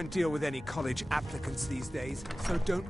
don't deal with any college applicants these days, so don't...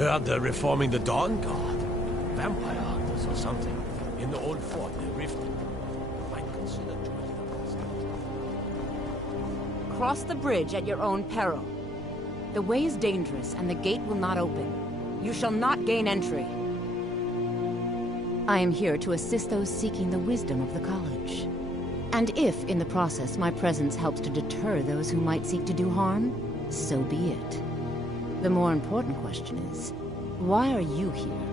Heard they're reforming the Dawn Guard. Vampire hunters or something. In the old fort near Riften. Might consider joining them. Cross the bridge at your own peril. The way is dangerous and the gate will not open. You shall not gain entry. I am here to assist those seeking the wisdom of the college. And if, in the process, my presence helps to deter those who might seek to do harm, so be it. The more important question is, why are you here?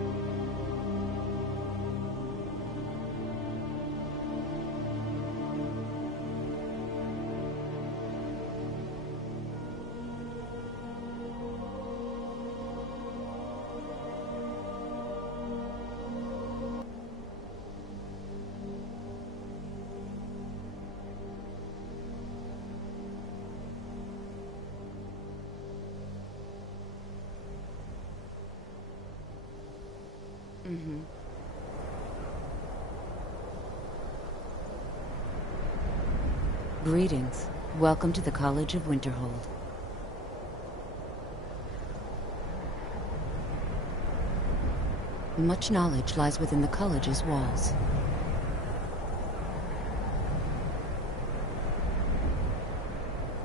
Greetings. Welcome to the College of Winterhold. Much knowledge lies within the college's walls.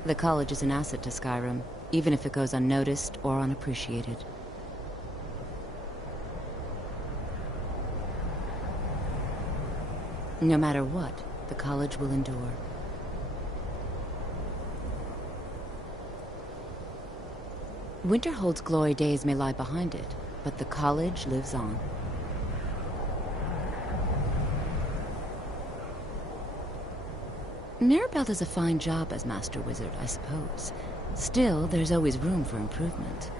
The college is an asset to Skyrim, even if it goes unnoticed or unappreciated. No matter what, the college will endure. Winterhold's glory days may lie behind it, but the college lives on. Mirabelle does a fine job as Master Wizard, I suppose. Still, there's always room for improvement.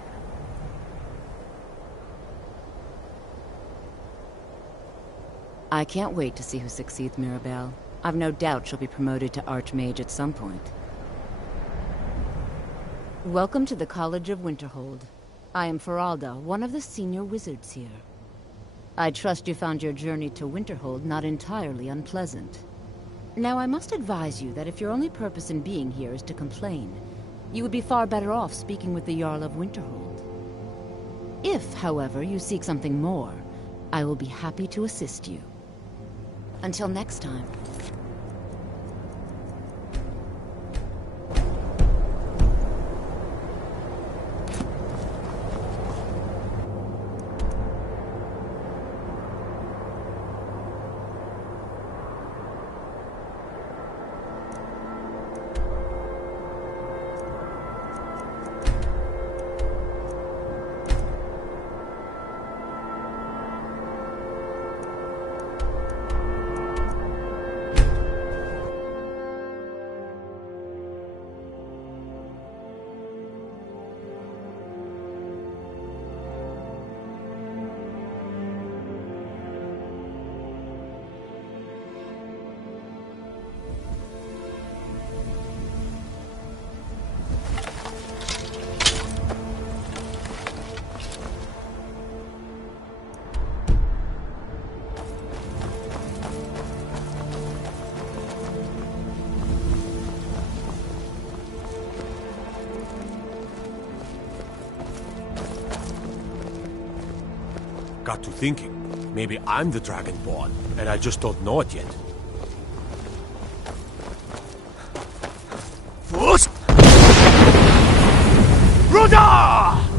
I can't wait to see who succeeds Mirabelle. I've no doubt she'll be promoted to Archmage at some point. Welcome to the College of Winterhold. I am Feralda, one of the senior wizards here. I trust you found your journey to Winterhold not entirely unpleasant. Now, I must advise you that if your only purpose in being here is to complain, you would be far better off speaking with the Jarl of Winterhold. If, however, you seek something more, I will be happy to assist you. Until next time. got to thinking. Maybe I'm the Dragonborn, and I just don't know it yet. First! Ruda!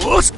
First!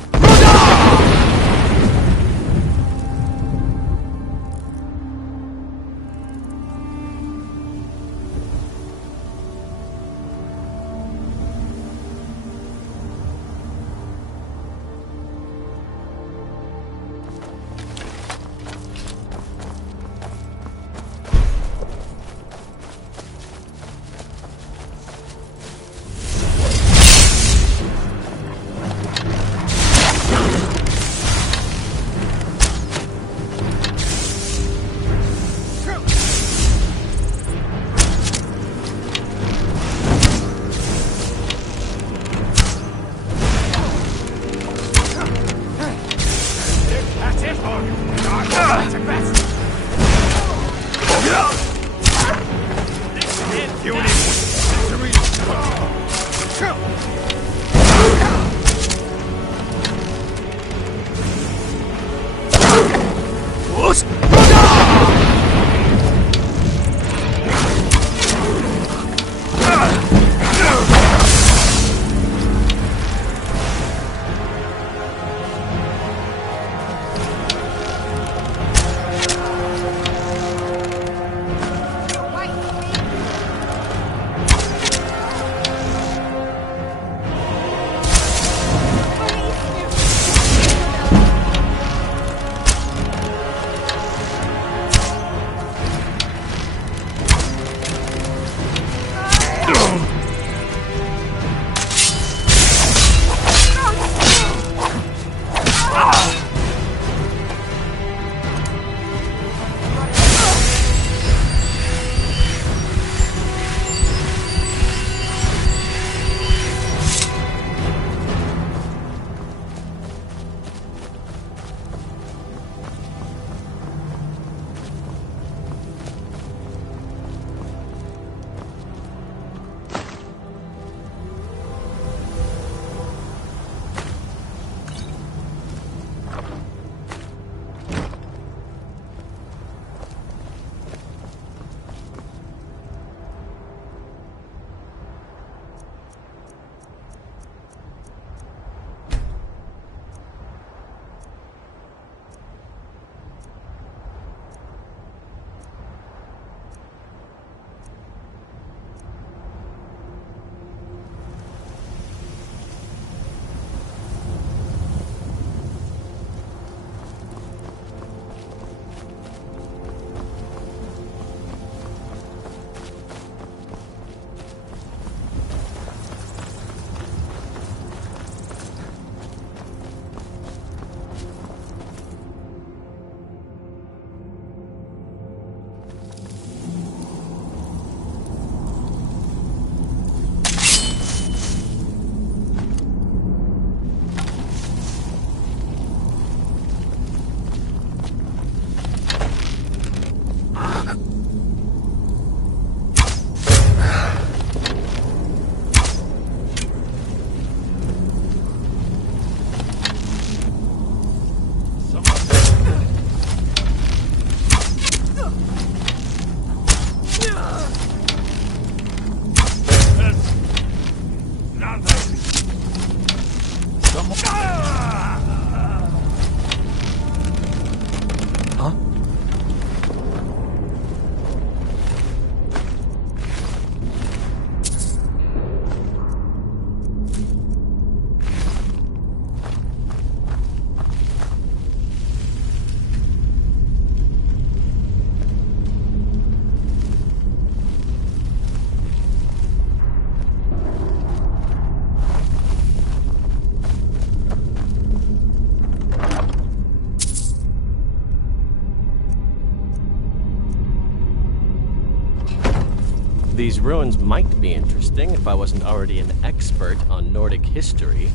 These ruins might be interesting if I wasn't already an expert on Nordic history.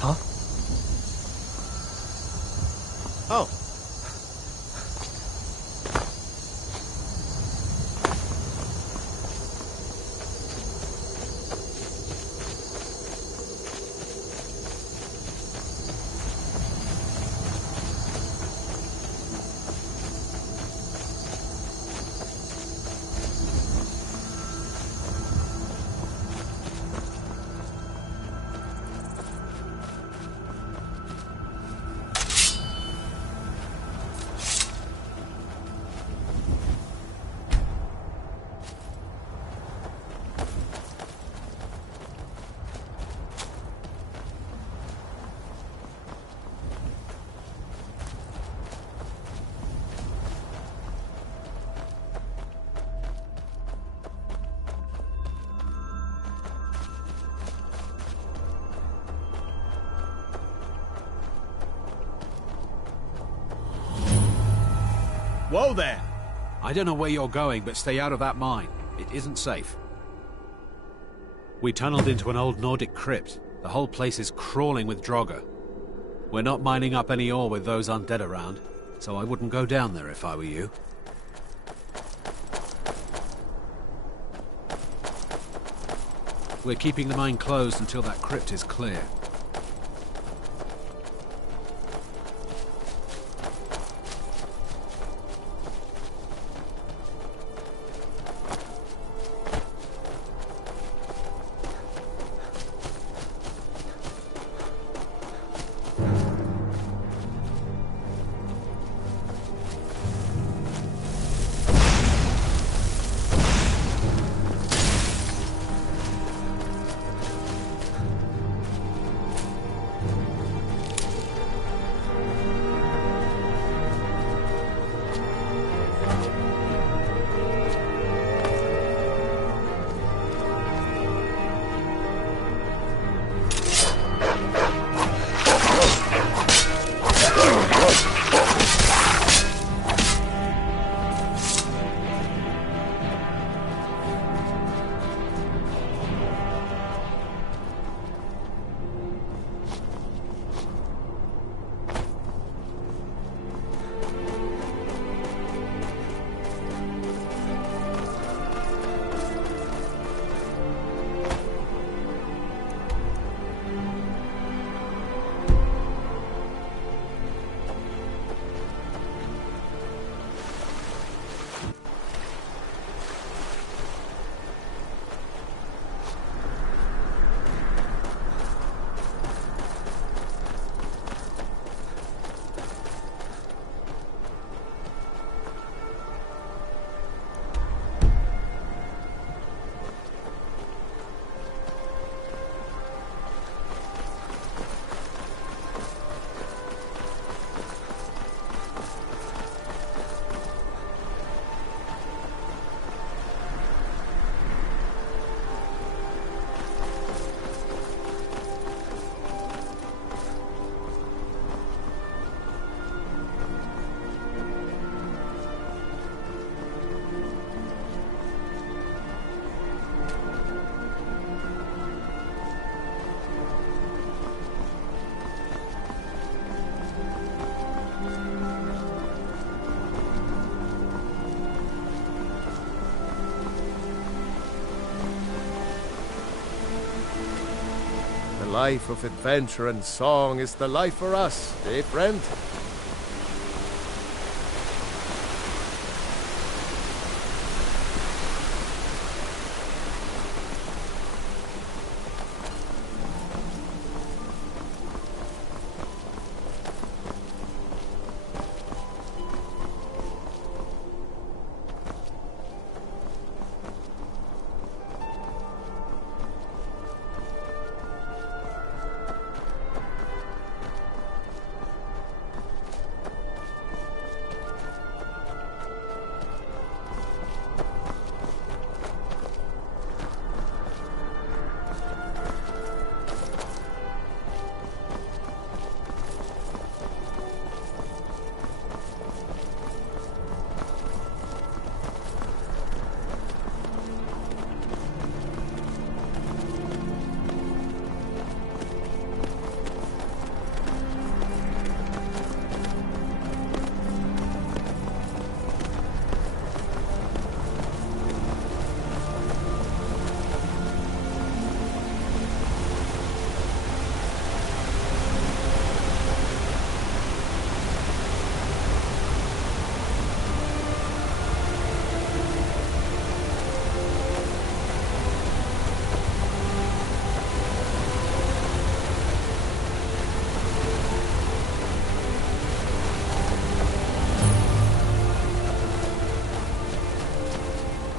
Huh? Oh. Whoa there! I don't know where you're going, but stay out of that mine. It isn't safe. We tunneled into an old Nordic crypt. The whole place is crawling with Draugr. We're not mining up any ore with those undead around, so I wouldn't go down there if I were you. We're keeping the mine closed until that crypt is clear. life of adventure and song is the life for us, eh, friend?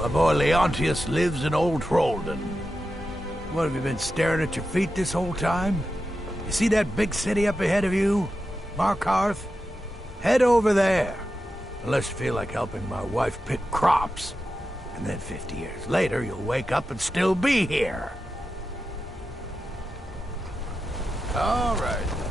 My boy Leontius lives in Old Trollden. What, have you been staring at your feet this whole time? You see that big city up ahead of you? Markarth? Head over there. Unless you feel like helping my wife pick crops. And then 50 years later, you'll wake up and still be here. All right.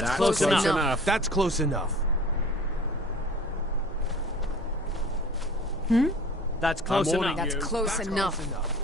That's close enough. That's close enough. That's close enough. That's close enough.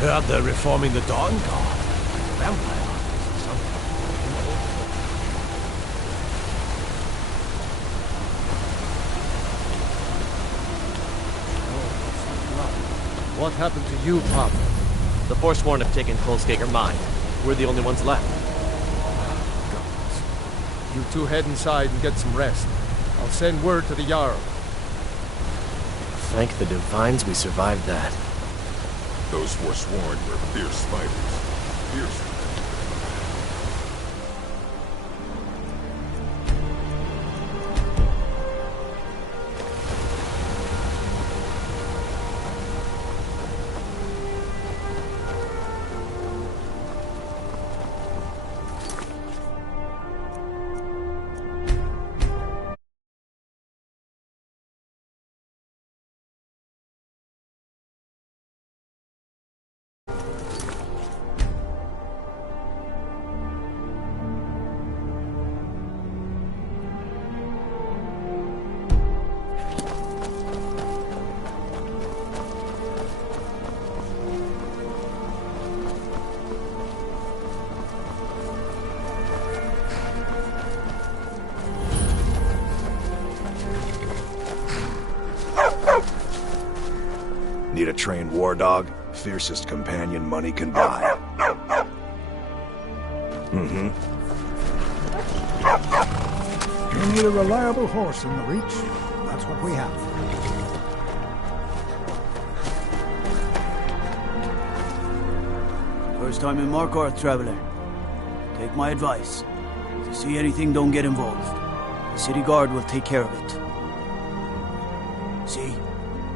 Heard they're reforming the Dawn Guard. Vampire hunters or something. In the old fort. What happened to you, Pop? The Forsworn have taken Kolskager Mine. We're the only ones left. You two head inside and get some rest. I'll send word to the Jarl. Thank the Divines we survived that. Those Forsworn were fierce fighters. Fierce. Need a trained war dog? Fiercest companion money can buy. Mm-hmm. You need a reliable horse in the Reach. That's what we have. First time in Markarth, traveler. Take my advice. If you see anything, don't get involved. The city guard will take care of it. See?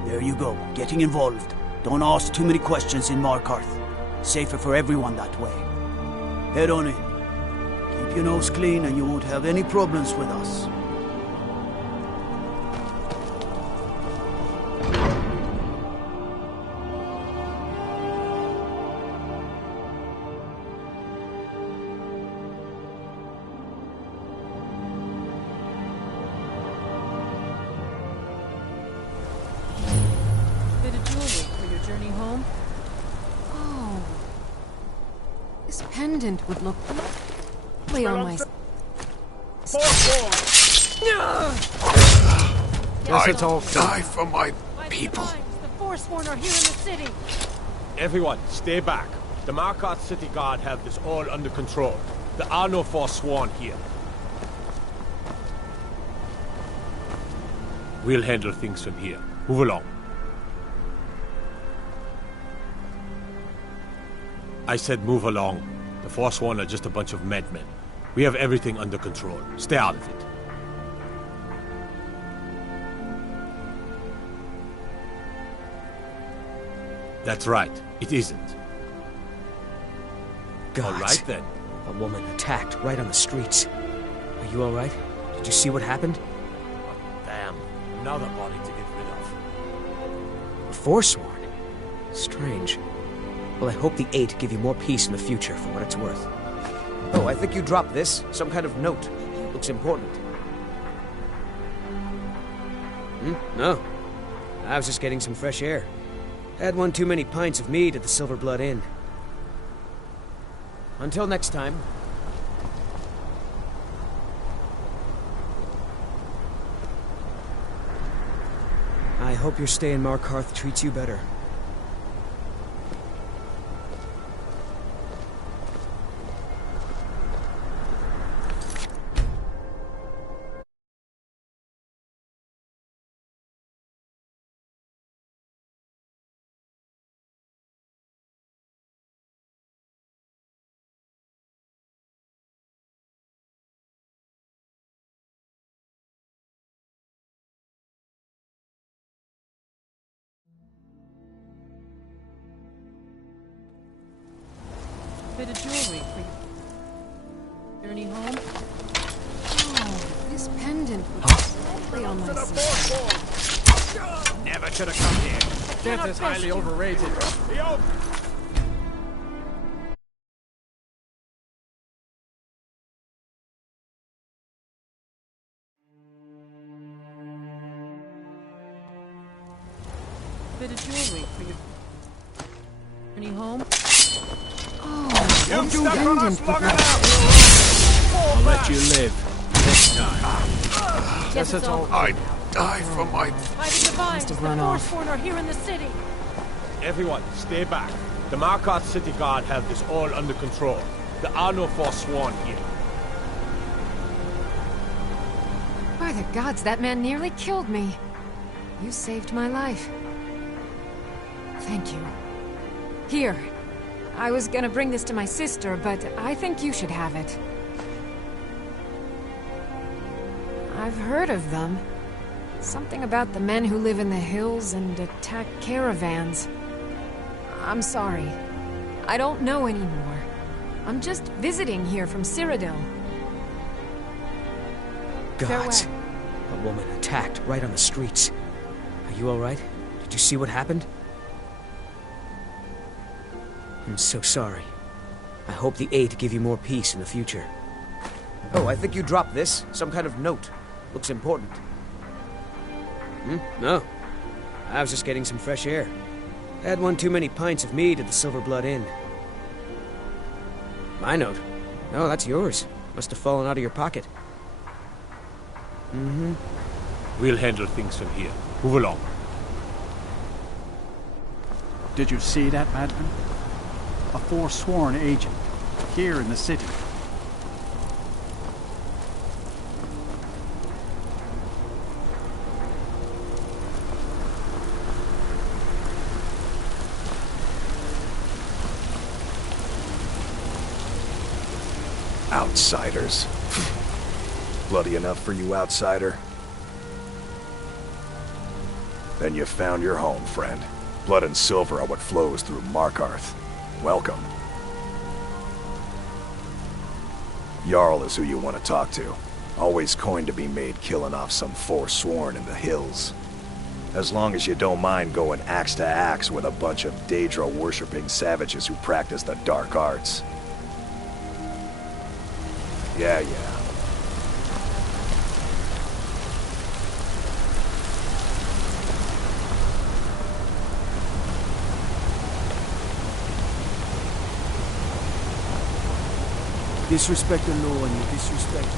There you go, getting involved. Don't ask too many questions in Markarth. Safer for everyone that way. Head on in. Keep your nose clean and you won't have any problems with us. Bit of jewelry for your journey home? Oh. This pendant would look lovely on my... Guess it's all Die for my people. The Forsworn are here in the city. Everyone, stay back. The Markarth City Guard have this all under control. There are no Forsworn here. We'll handle things from here. Move along. I said move along. The Forsworn are just a bunch of madmen. We have everything under control. Stay out of it. That's right. It isn't. God. All right, then. A woman attacked right on the streets. Are you all right? Did you see what happened? Damn. Another body to get rid of. A Forsworn? Strange. Well, I hope the Eight give you more peace in the future for what it's worth. Oh, I think you dropped this. Some kind of note. Looks important. No. I was just getting some fresh air. Had one too many pints of mead at the Silver Blood Inn. Until next time. I hope your stay in Markarth treats you better. Bit of jewelry for your journey home? Oh, this pendant would look lovely on my sister. Never should have come here. Death is highly overrated. Bit of jewelry for your Any home? Oh, You this stuck on us pendant long would not- enough! I'll let you live. This time. Guess it's all. I die for my... By the divines, Must the have run off. Forsworn are here in the city. Everyone, stay back. The Markarth City Guard have this all under control. There are no Forsworn here. By the gods, that man nearly killed me. You saved my life. Thank you. Here. I was gonna bring this to my sister, but I think you should have it. I've heard of them. Something about the men who live in the hills and attack caravans. I'm sorry. I don't know anymore. I'm just visiting here from Cyrodiil. Gods. Farewell. A woman attacked right on the streets. Are you alright? Did you see what happened? I'm so sorry. I hope the Eight give you more peace in the future. Oh, I think you dropped this. Some kind of note. Looks important. No. I was just getting some fresh air. I had one too many pints of mead at the Silver Blood Inn. My note? No, that's yours. Must have fallen out of your pocket. We'll handle things from here. Move along. Did you see that, madman? A Forsworn agent, here in the city. Outsiders. Bloody enough for you, outsider? Then you found your home, friend. Blood and silver are what flows through Markarth. Welcome. Jarl is who you want to talk to. Always coined to be made killing off some Forsworn in the hills. As long as you don't mind going axe to axe with a bunch of Daedra-worshipping savages who practice the dark arts. Yeah. Disrespect the law and you disrespect me.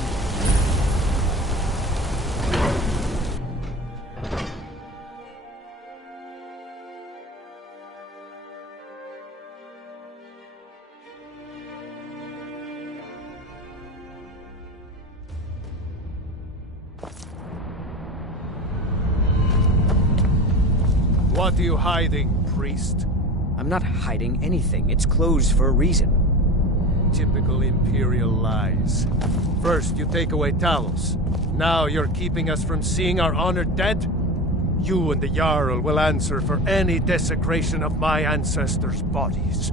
What are you hiding, priest? I'm not hiding anything. It's closed for a reason. Typical Imperial lies. First, you take away Talos. Now you're keeping us from seeing our honored dead? You and the Jarl will answer for any desecration of my ancestors' bodies.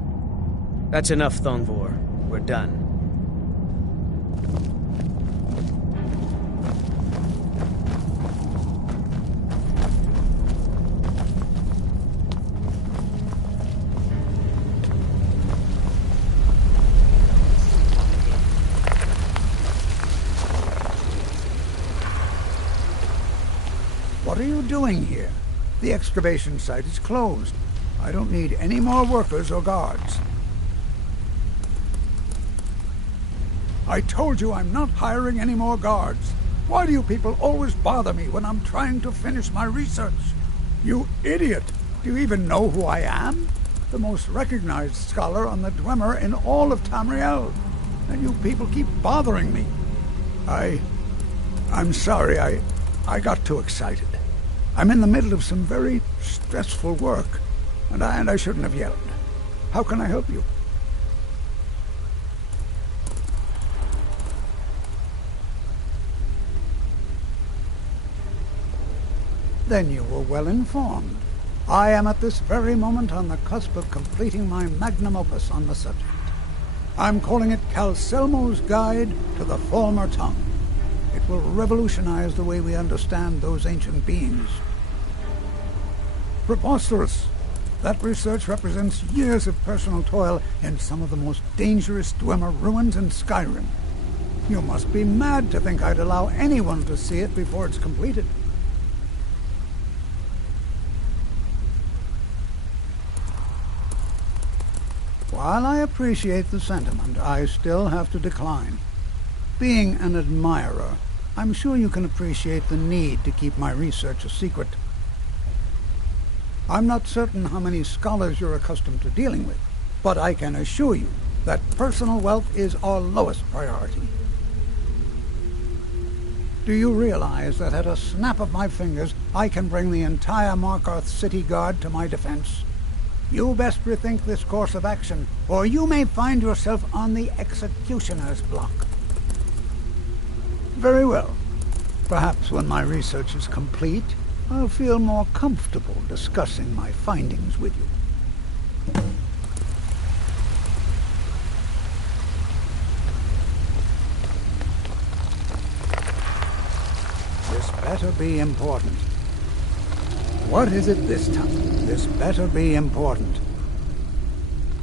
That's enough, Thongvor. We're done. What are you doing here? The excavation site is closed. I don't need any more workers or guards. I told you I'm not hiring any more guards. Why do you people always bother me when I'm trying to finish my research? You idiot! Do you even know who I am? The most recognized scholar on the Dwemer in all of Tamriel. And you people keep bothering me. I'm sorry, I got too excited. I'm in the middle of some very stressful work, and I shouldn't have yelled. How can I help you? Then you were well informed. I am at this very moment on the cusp of completing my magnum opus on the subject. I'm calling it Calcelmo's Guide to the Former Tongue. It will revolutionize the way we understand those ancient beings. Preposterous! That research represents years of personal toil in some of the most dangerous Dwemer ruins in Skyrim. You must be mad to think I'd allow anyone to see it before it's completed. While I appreciate the sentiment, I still have to decline. Being an admirer, I'm sure you can appreciate the need to keep my research a secret. I'm not certain how many scholars you're accustomed to dealing with, but I can assure you that personal wealth is our lowest priority. Do you realize that at a snap of my fingers, I can bring the entire Markarth City Guard to my defense? You best rethink this course of action, or you may find yourself on the executioner's block. Very well. Perhaps when my research is complete, I'll feel more comfortable discussing my findings with you. This better be important. What is it this time? This better be important.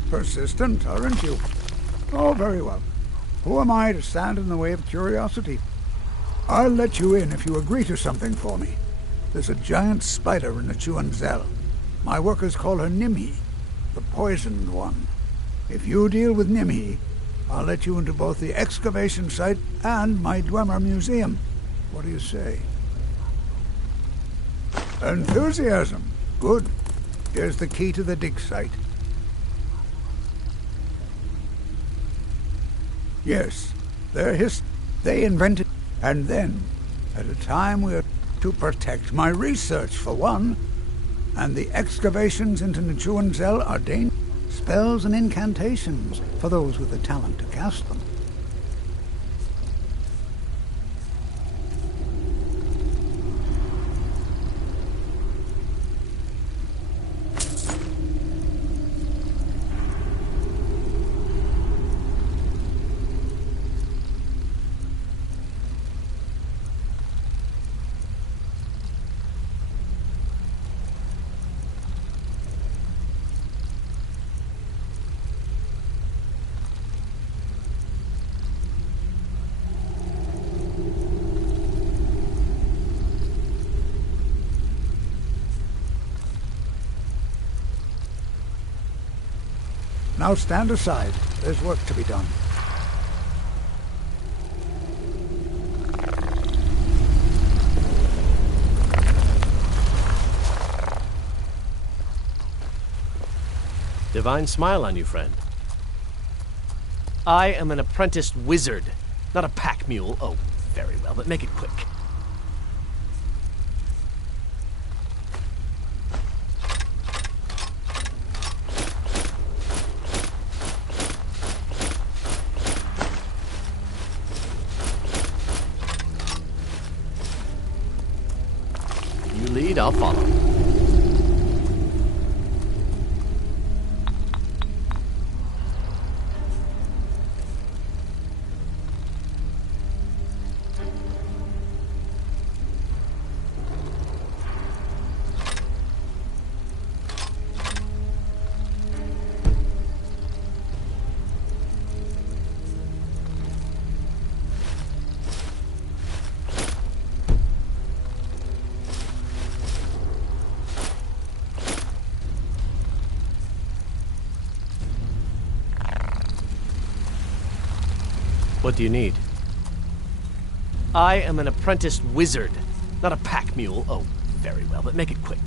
Persistent, aren't you? Oh, very well. Who am I to stand in the way of curiosity? I'll let you in if you agree to something for me. There's a giant spider in the Chuanzel. My workers call her Nimhi, the poisoned one. If you deal with Nimhi, I'll let you into both the excavation site and my Dwemer Museum. What do you say? Enthusiasm. Good. Here's the key to the dig site. Yes, they invented... And then, at a time we're to protect my research, for one, and the excavations into Nichuanzel are dangerous. Spells and incantations for those with the talent to cast them. Now stand aside. There's work to be done. Divine smile on you, friend. I am an apprenticed wizard, not a pack mule. Oh, very well, but make it quick. I'll follow. What do you need? I am an apprenticed wizard, not a pack mule. Oh, very well, but make it quick.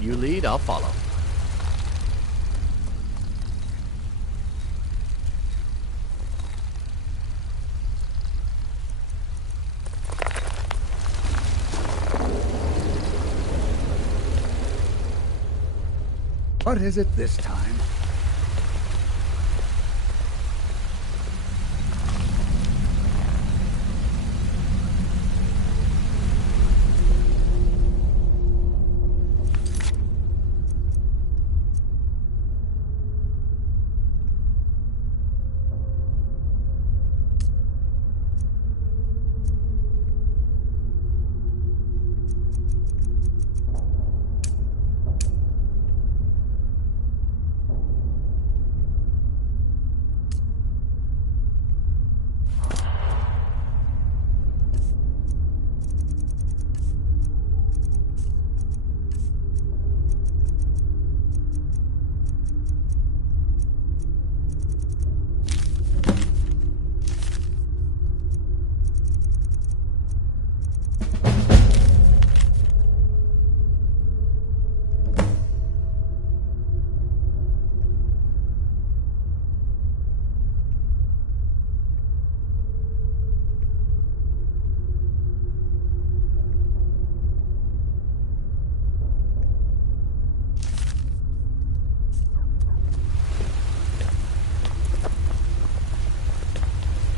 You lead, I'll follow. What is it this time?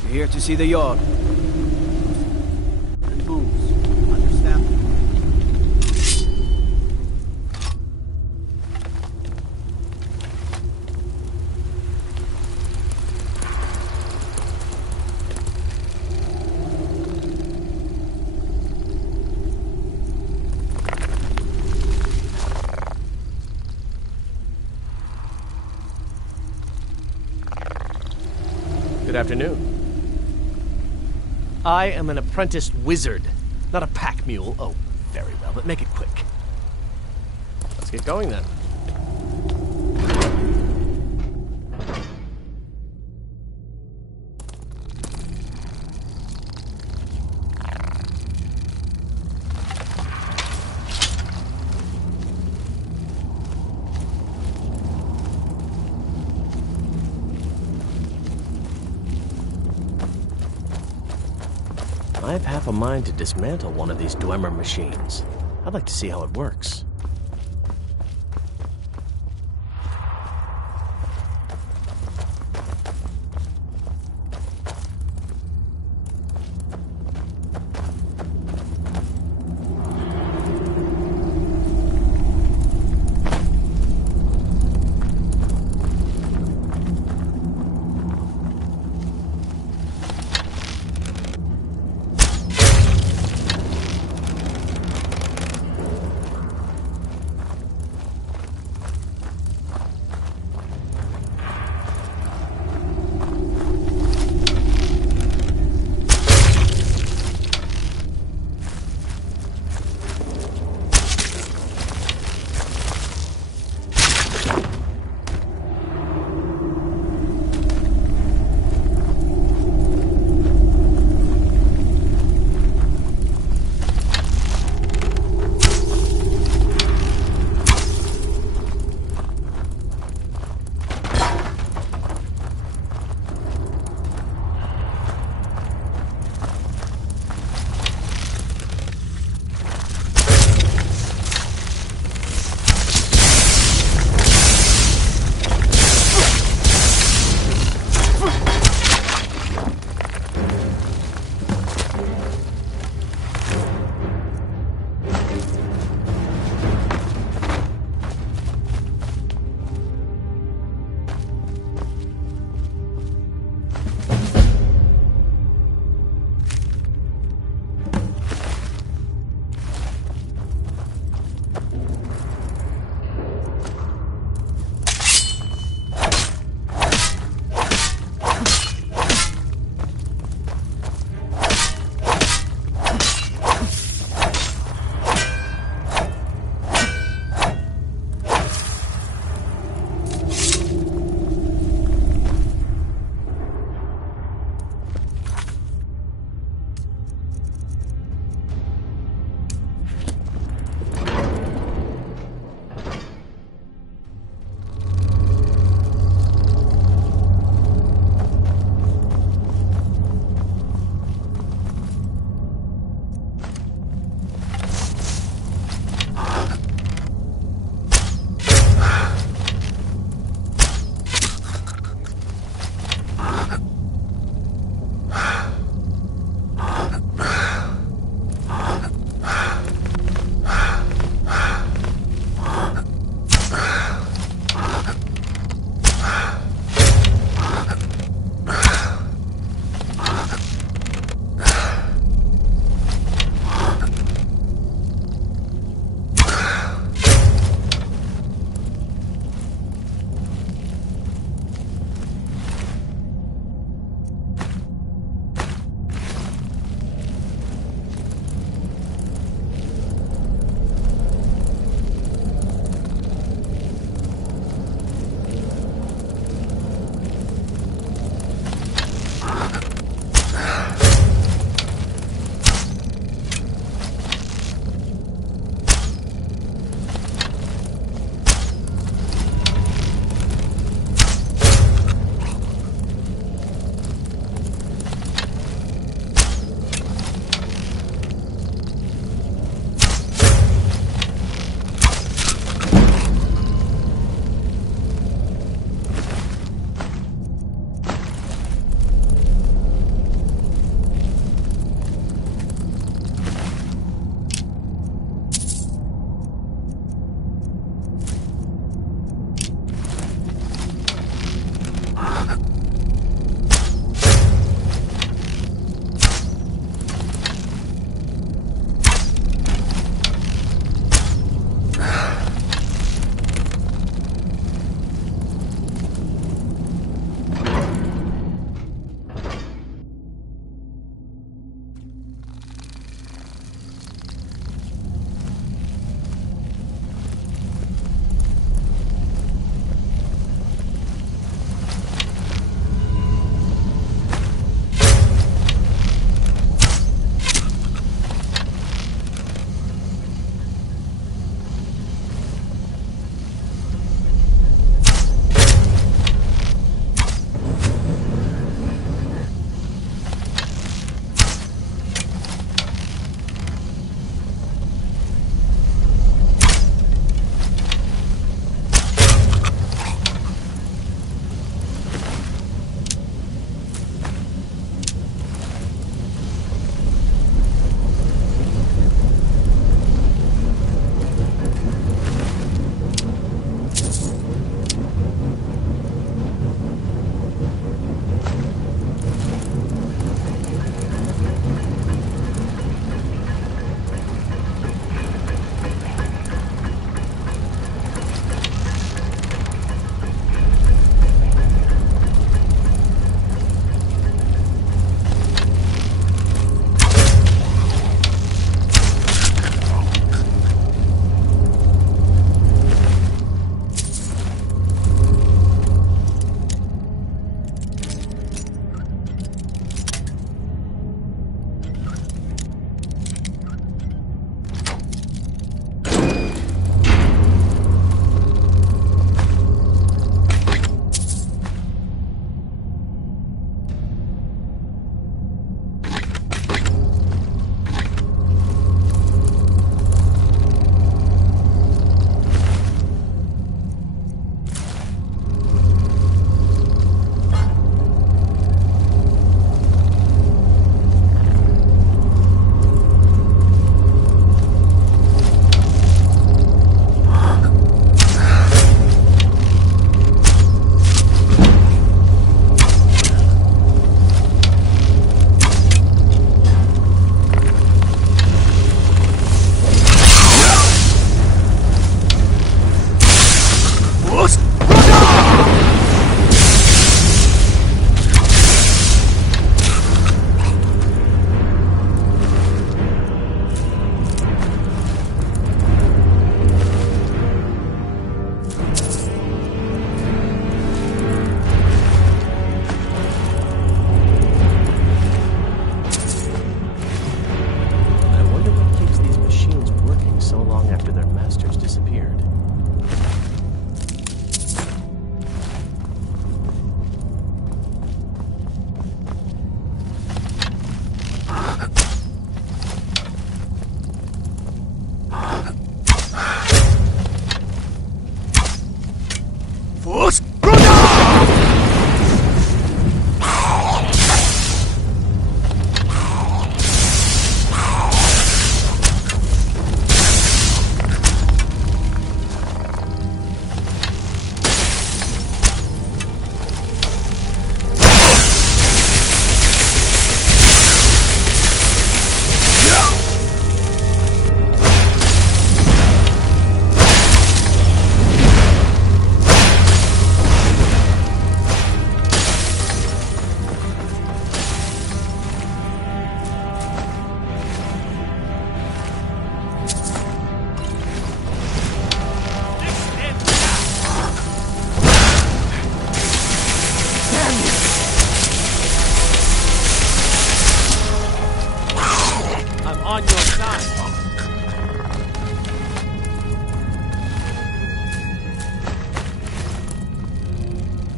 Here to see the yard. And moves. Understand? Good afternoon. I am an apprenticed wizard, not a pack mule. Oh, very well, but make it quick. Let's get going then. I have half a mind to dismantle one of these Dwemer machines. I'd like to see how it works.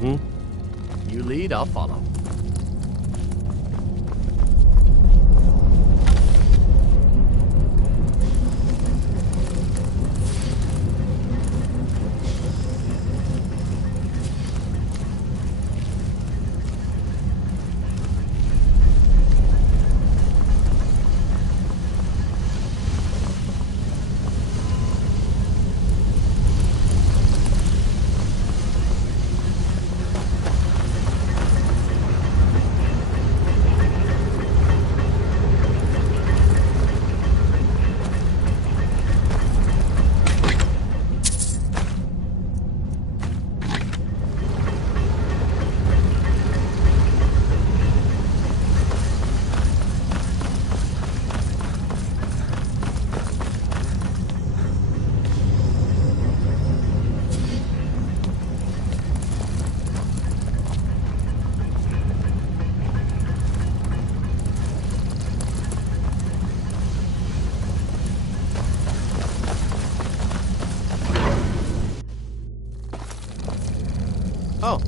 You lead, I'll follow. Oh.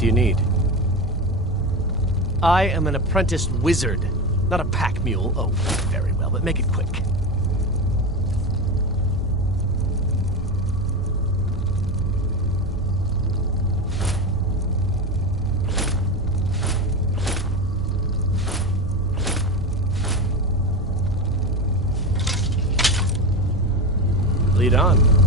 do you need? I am an apprenticed wizard, not a pack mule. Oh, very well, but make it quick. Lead on.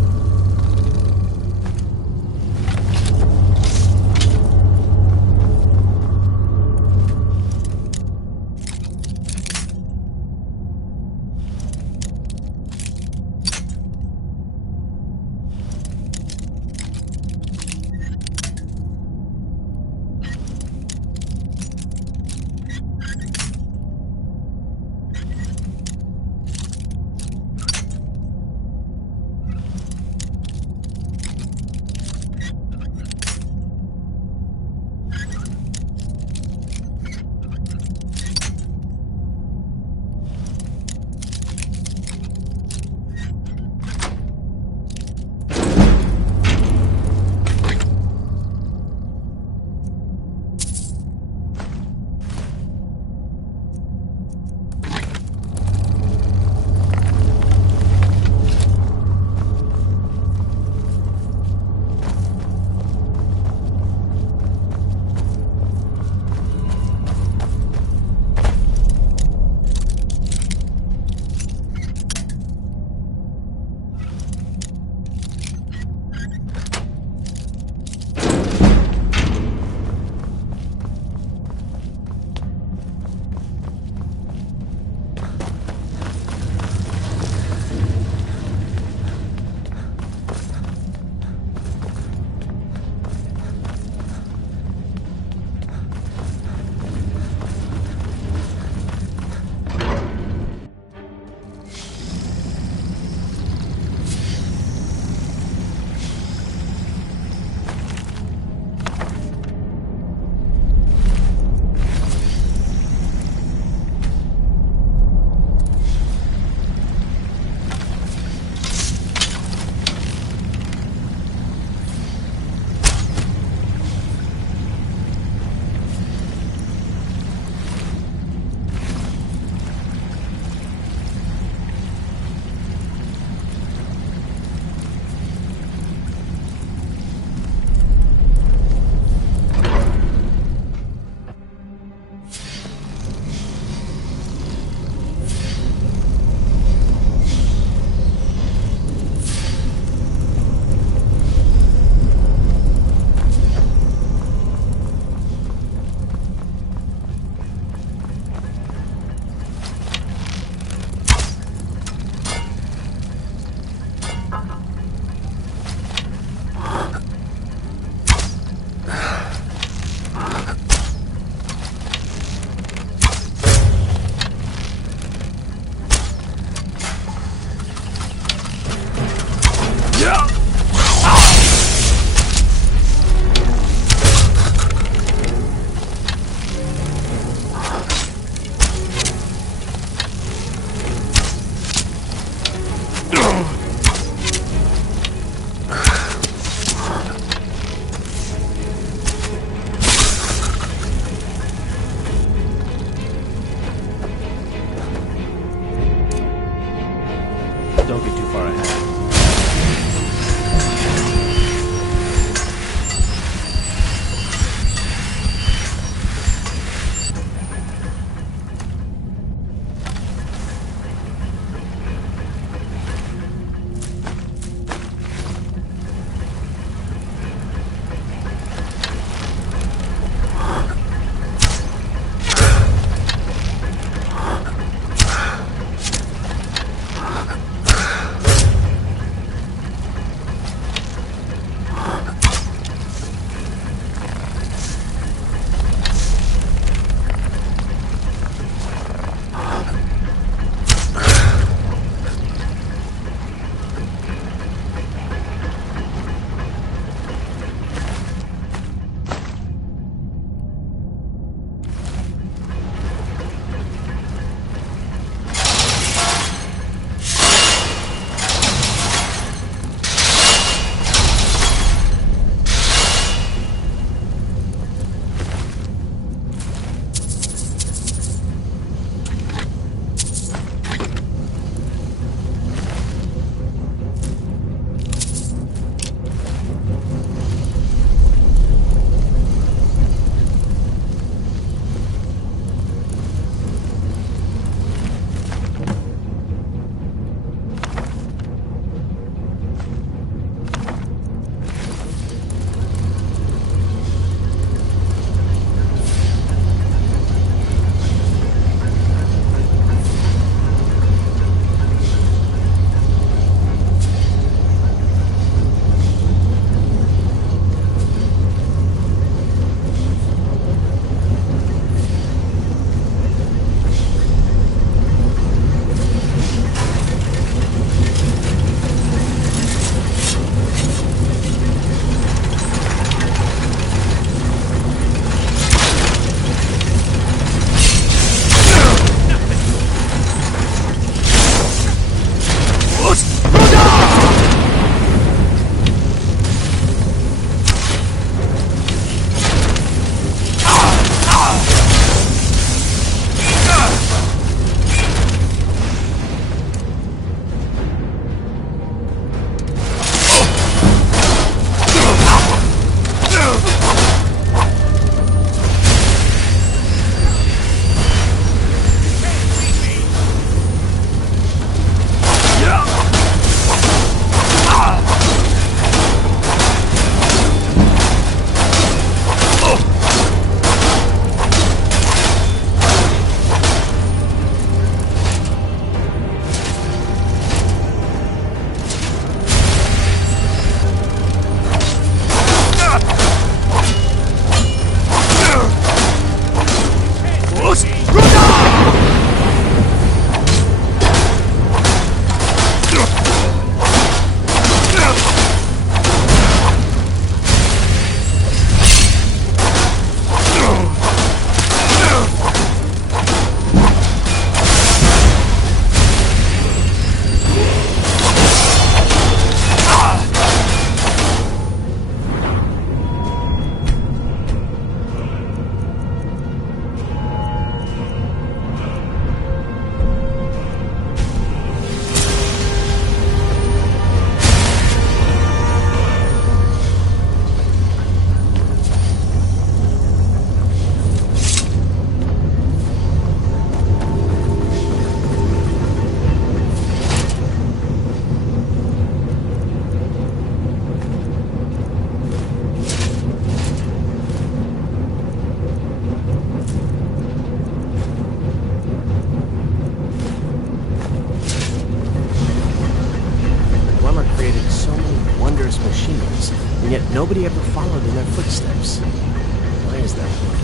murderous machines, and yet nobody ever followed in their footsteps. Why is that?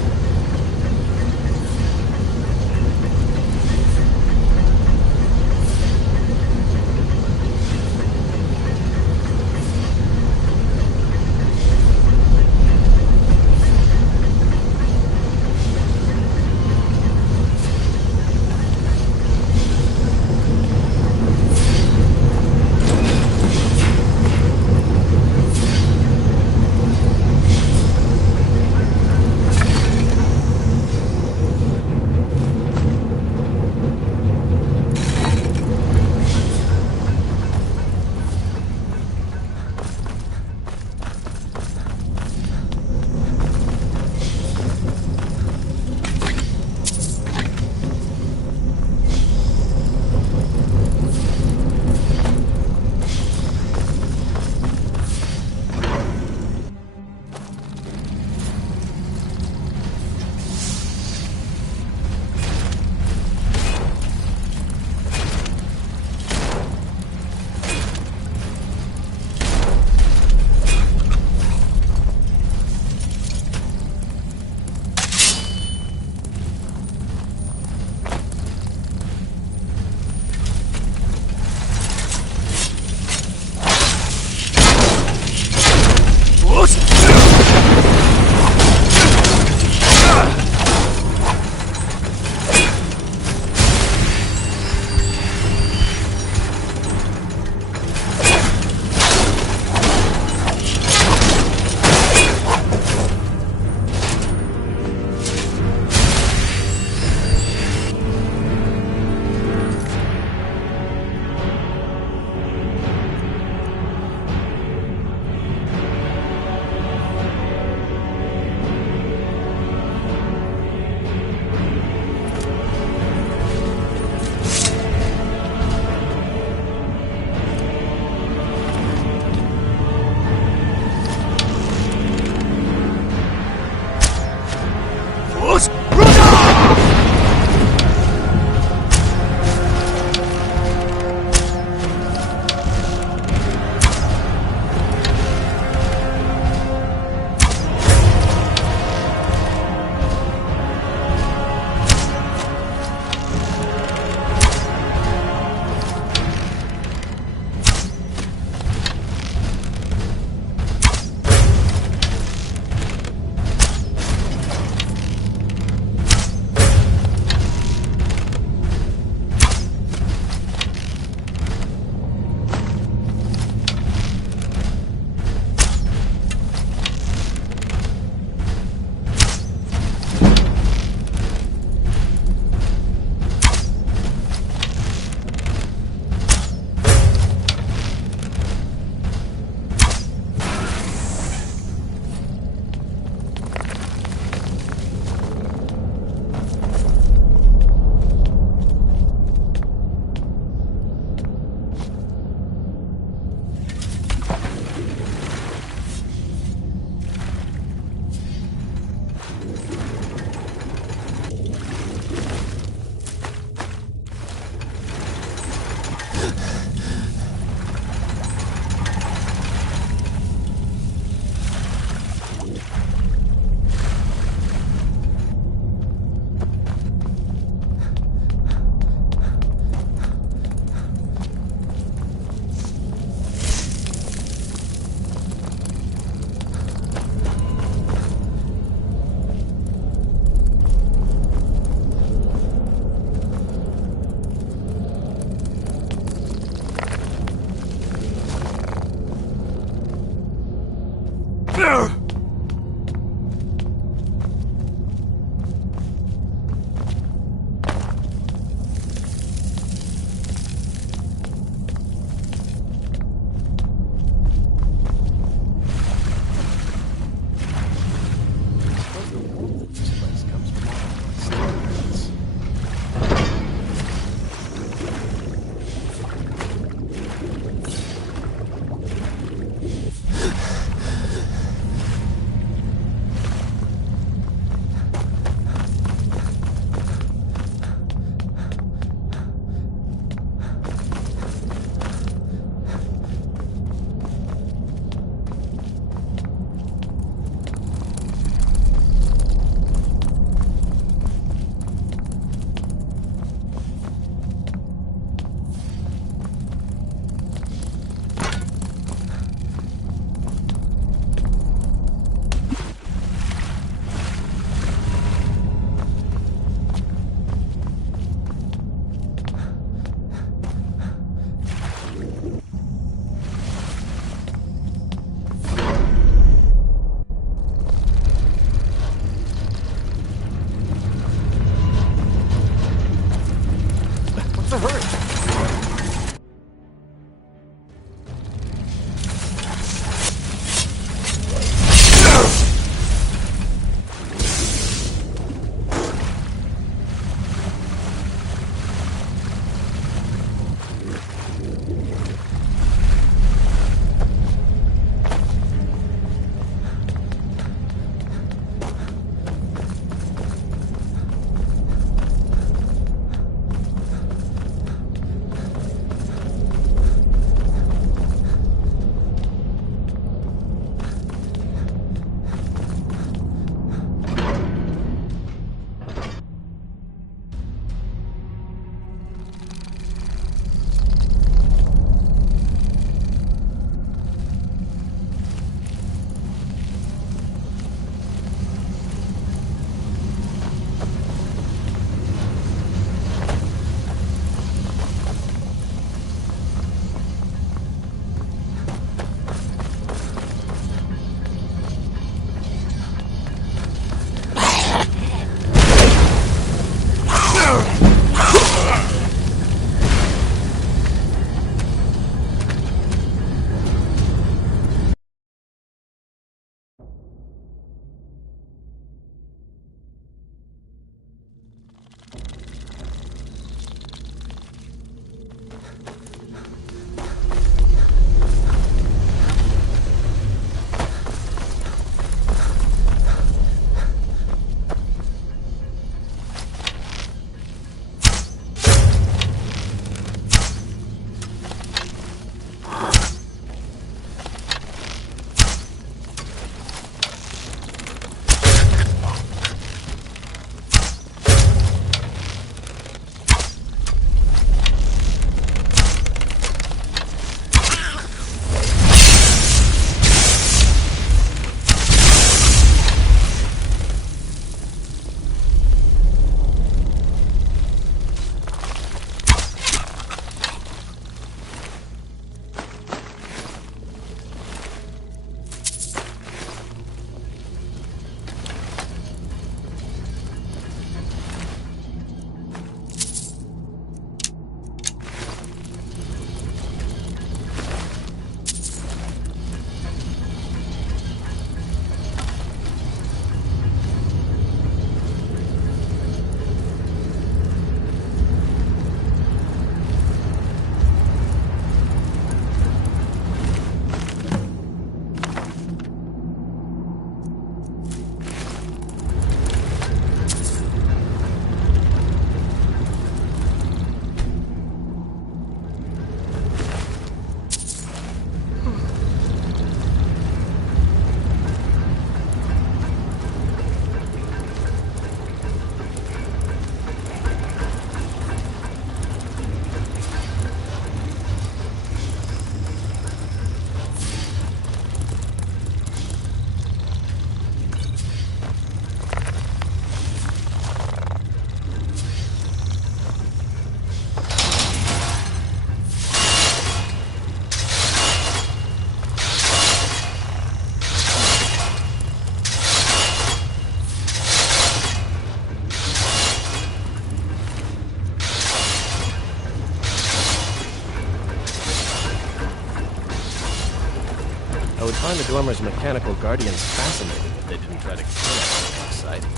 I would find the Dwemer's mechanical guardians fascinating if they didn't try to kill us. Exciting.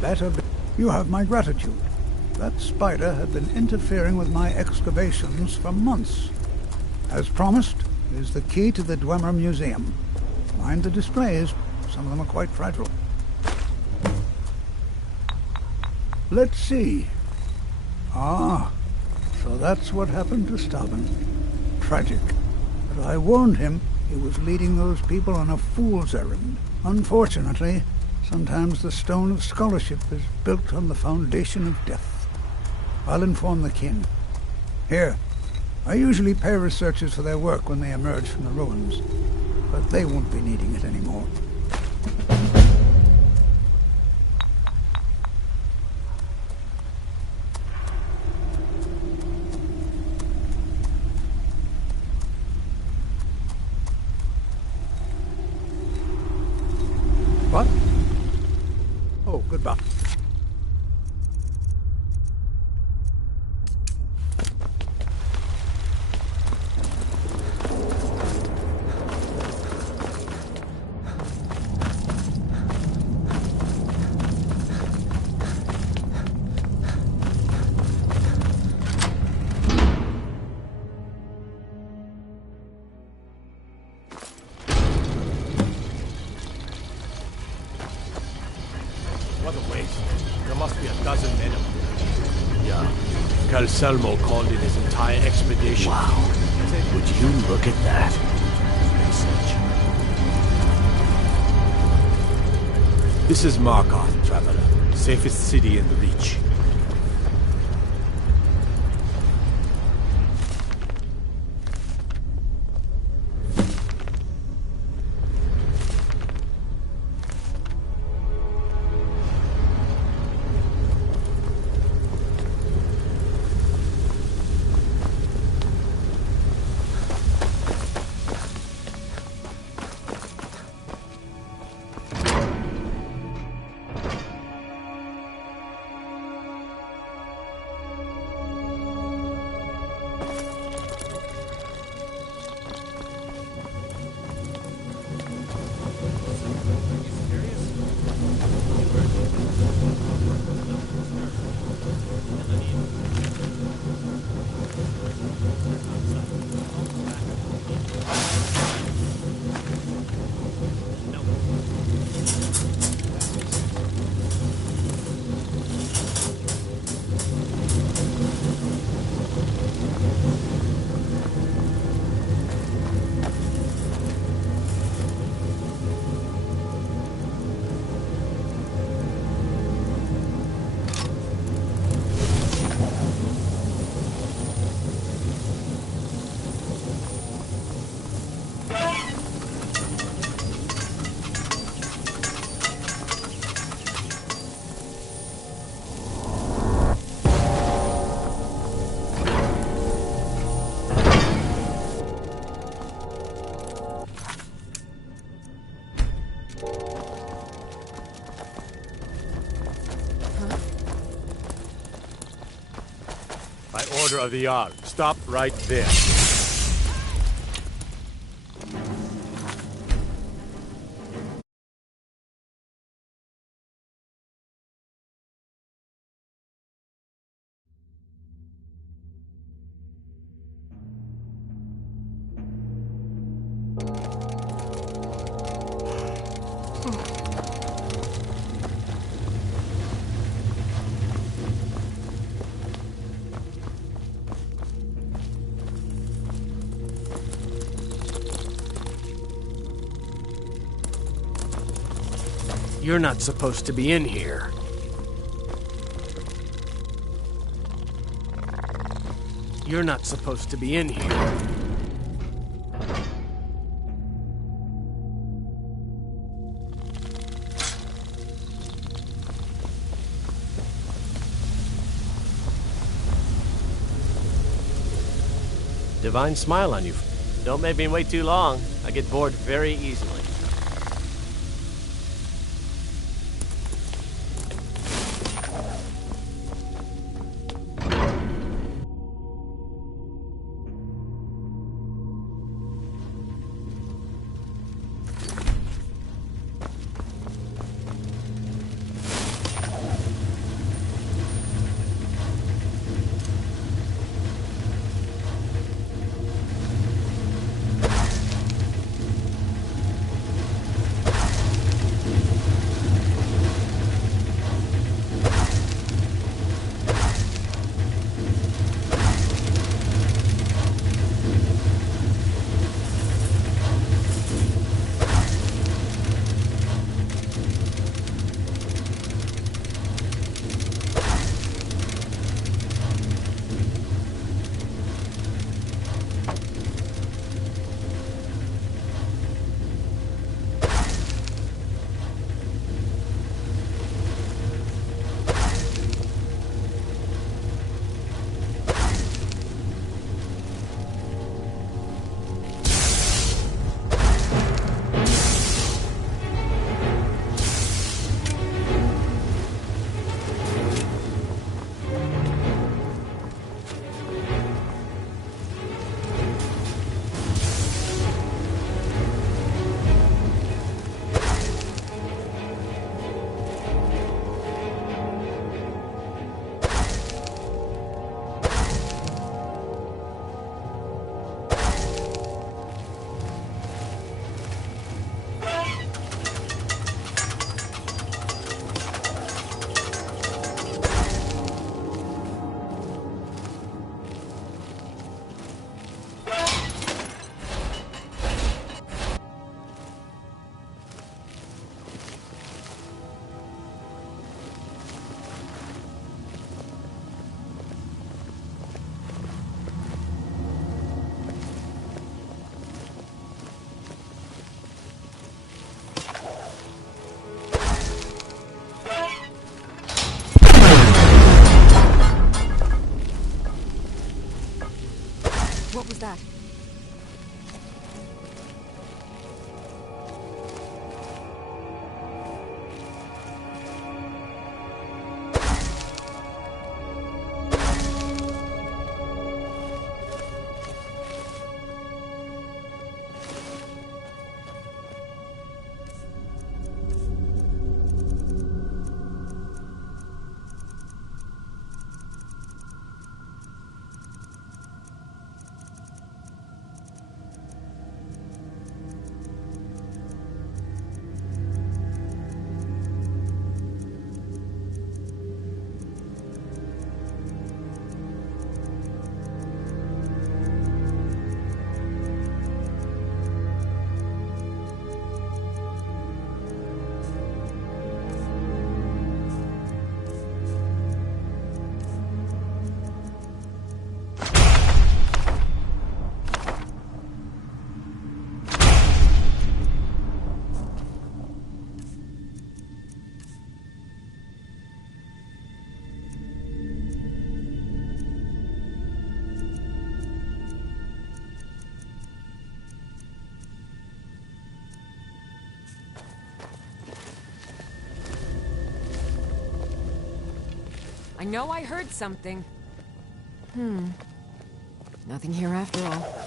Better be. You have my gratitude. That spider had been interfering with my excavations for months. As promised, is the key to the Dwemer Museum. Mind the displays. Some of them are quite fragile. Let's see. Ah, so that's what happened to Stauben. Tragic. But I warned him he was leading those people on a fool's errand. Unfortunately, sometimes the stone of scholarship is built on the foundation of death. I'll inform the king. Here, I usually pay researchers for their work when they emerge from the ruins, but they won't be needing it anymore. Yeah. Calselmo called in his entire expedition. Wow. Would you look at that? This is Markarth, traveler. Safest city in the Reach. By order of the Jarl, stop right there. You're not supposed to be in here. You're not supposed to be in here. Divine smile on you. Don't make me wait too long. I get bored very easily. that? I know I heard something. Nothing here after all.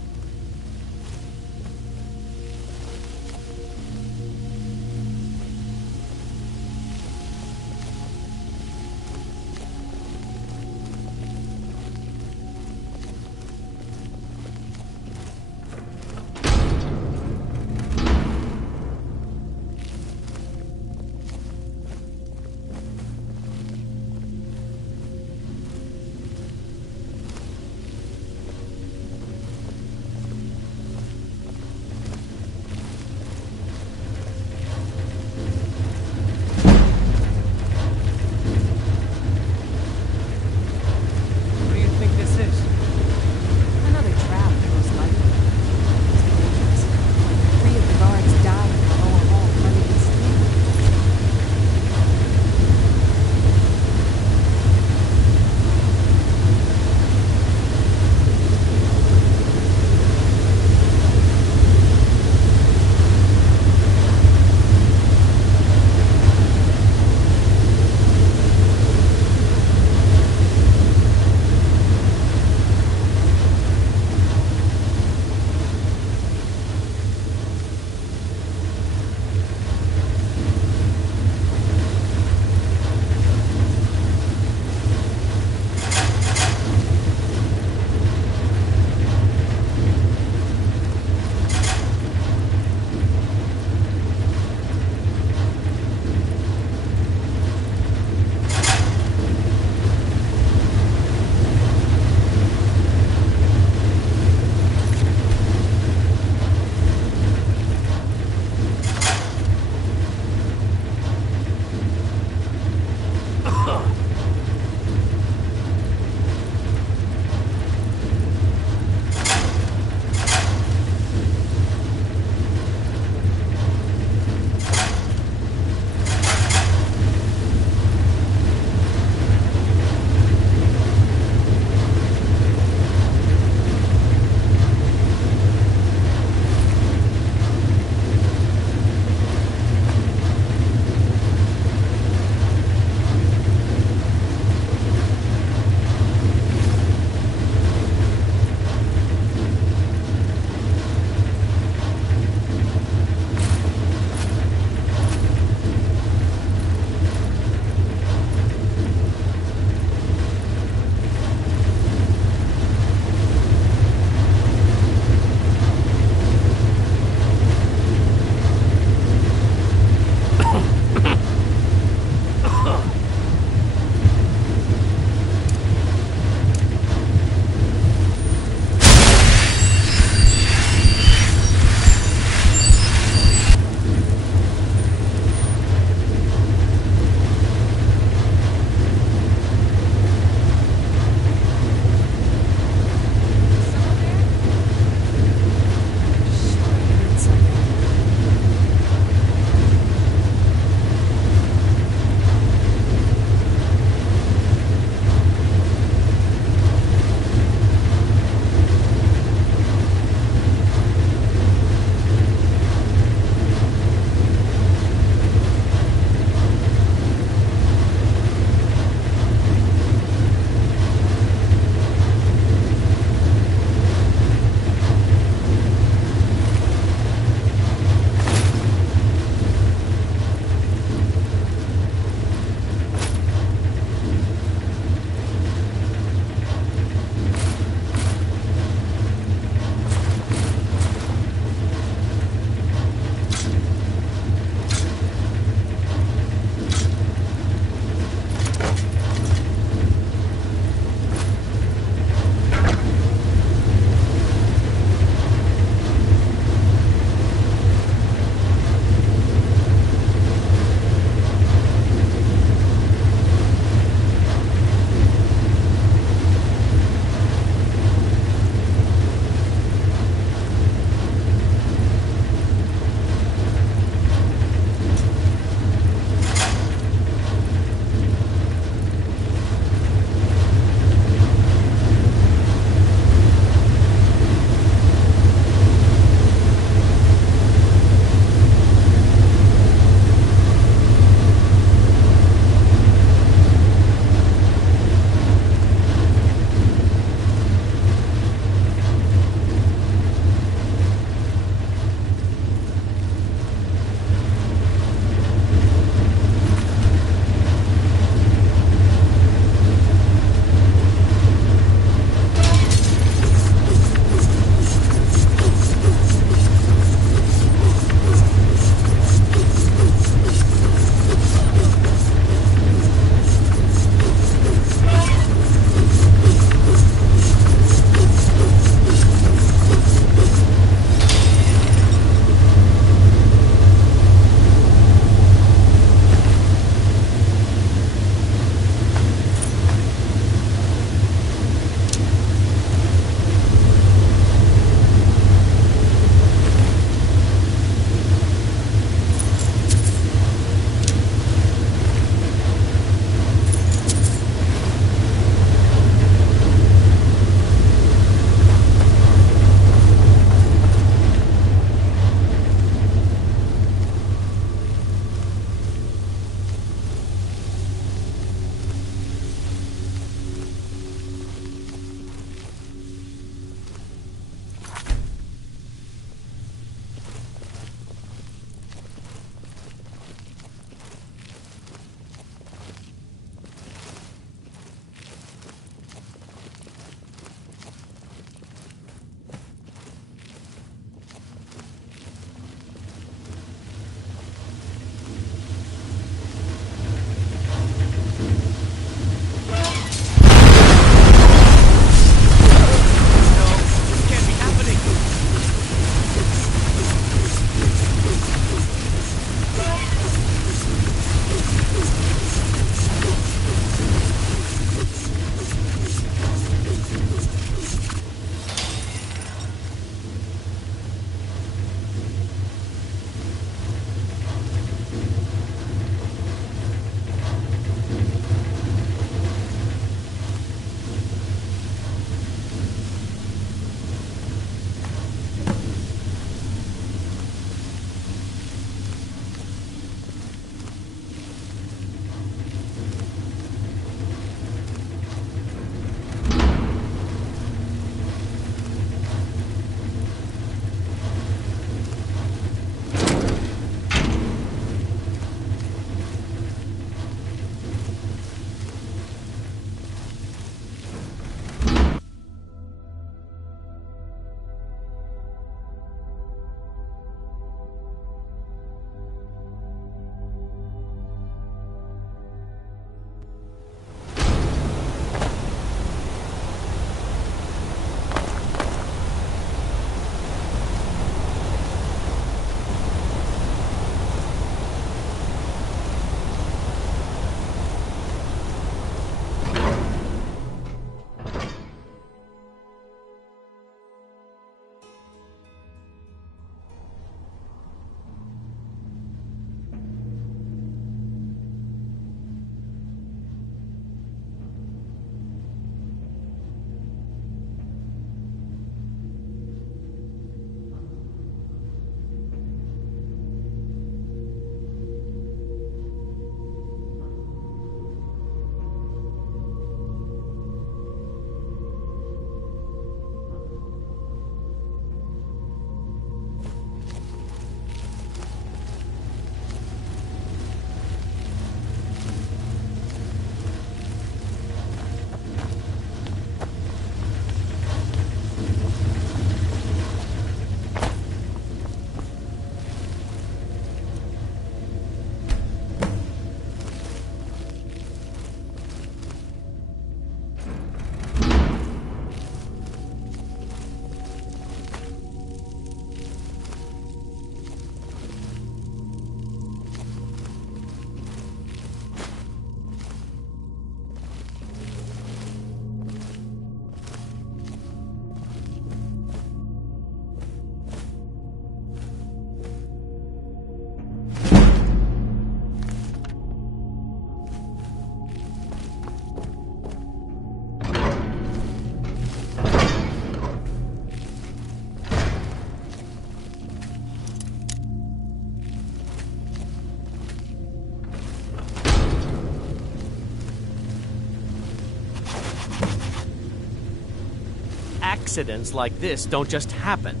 accidents like this don't just happen.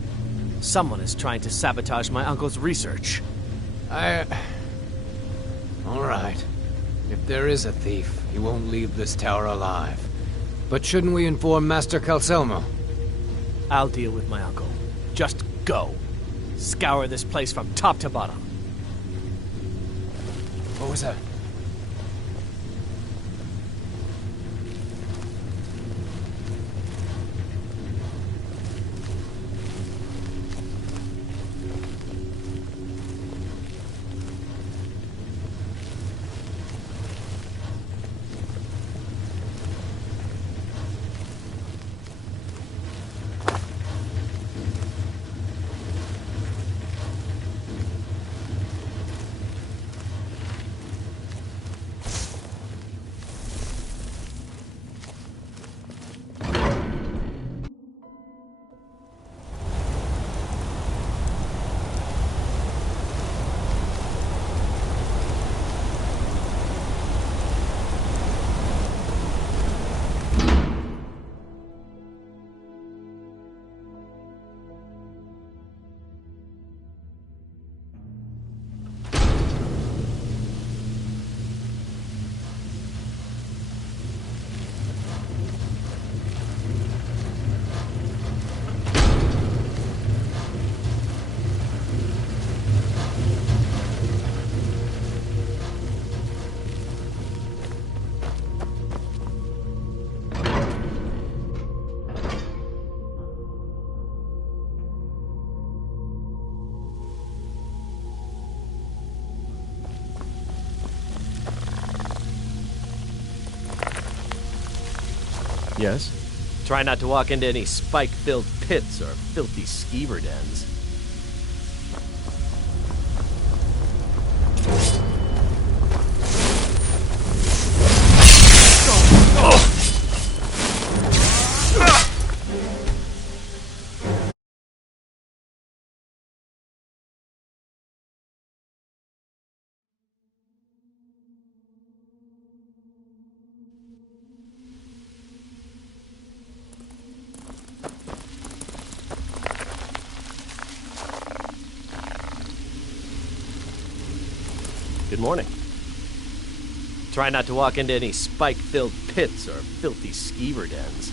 Someone is trying to sabotage my uncle's research. All right. If there is a thief, he won't leave this tower alive. But shouldn't we inform Master Calcelmo? I'll deal with my uncle. Just go. Scour this place from top to bottom. What was that? Yes? Try not to walk into any spike-filled pits or filthy skeever dens. Good morning. Try not to walk into any spike-filled pits or filthy skeever dens.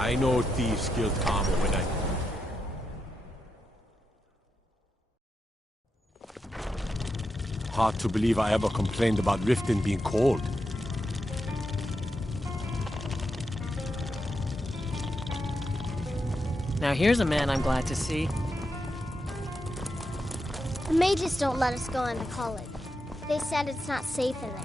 I know thieves kill armor when I... Hard to believe I ever complained about Riften being cold. Now here's a man I'm glad to see. The mages don't let us go into college. They said it's not safe in there.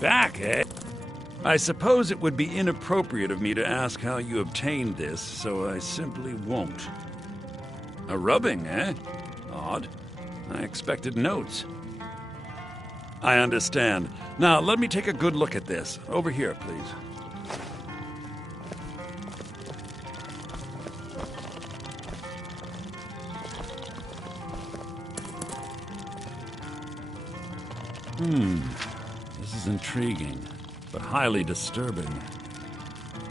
Back, eh? I suppose it would be inappropriate of me to ask how you obtained this, so I simply won't. A rubbing, eh? Odd. I expected notes. I understand. Now, let me take a good look at this. Over here, please. This is intriguing, but highly disturbing.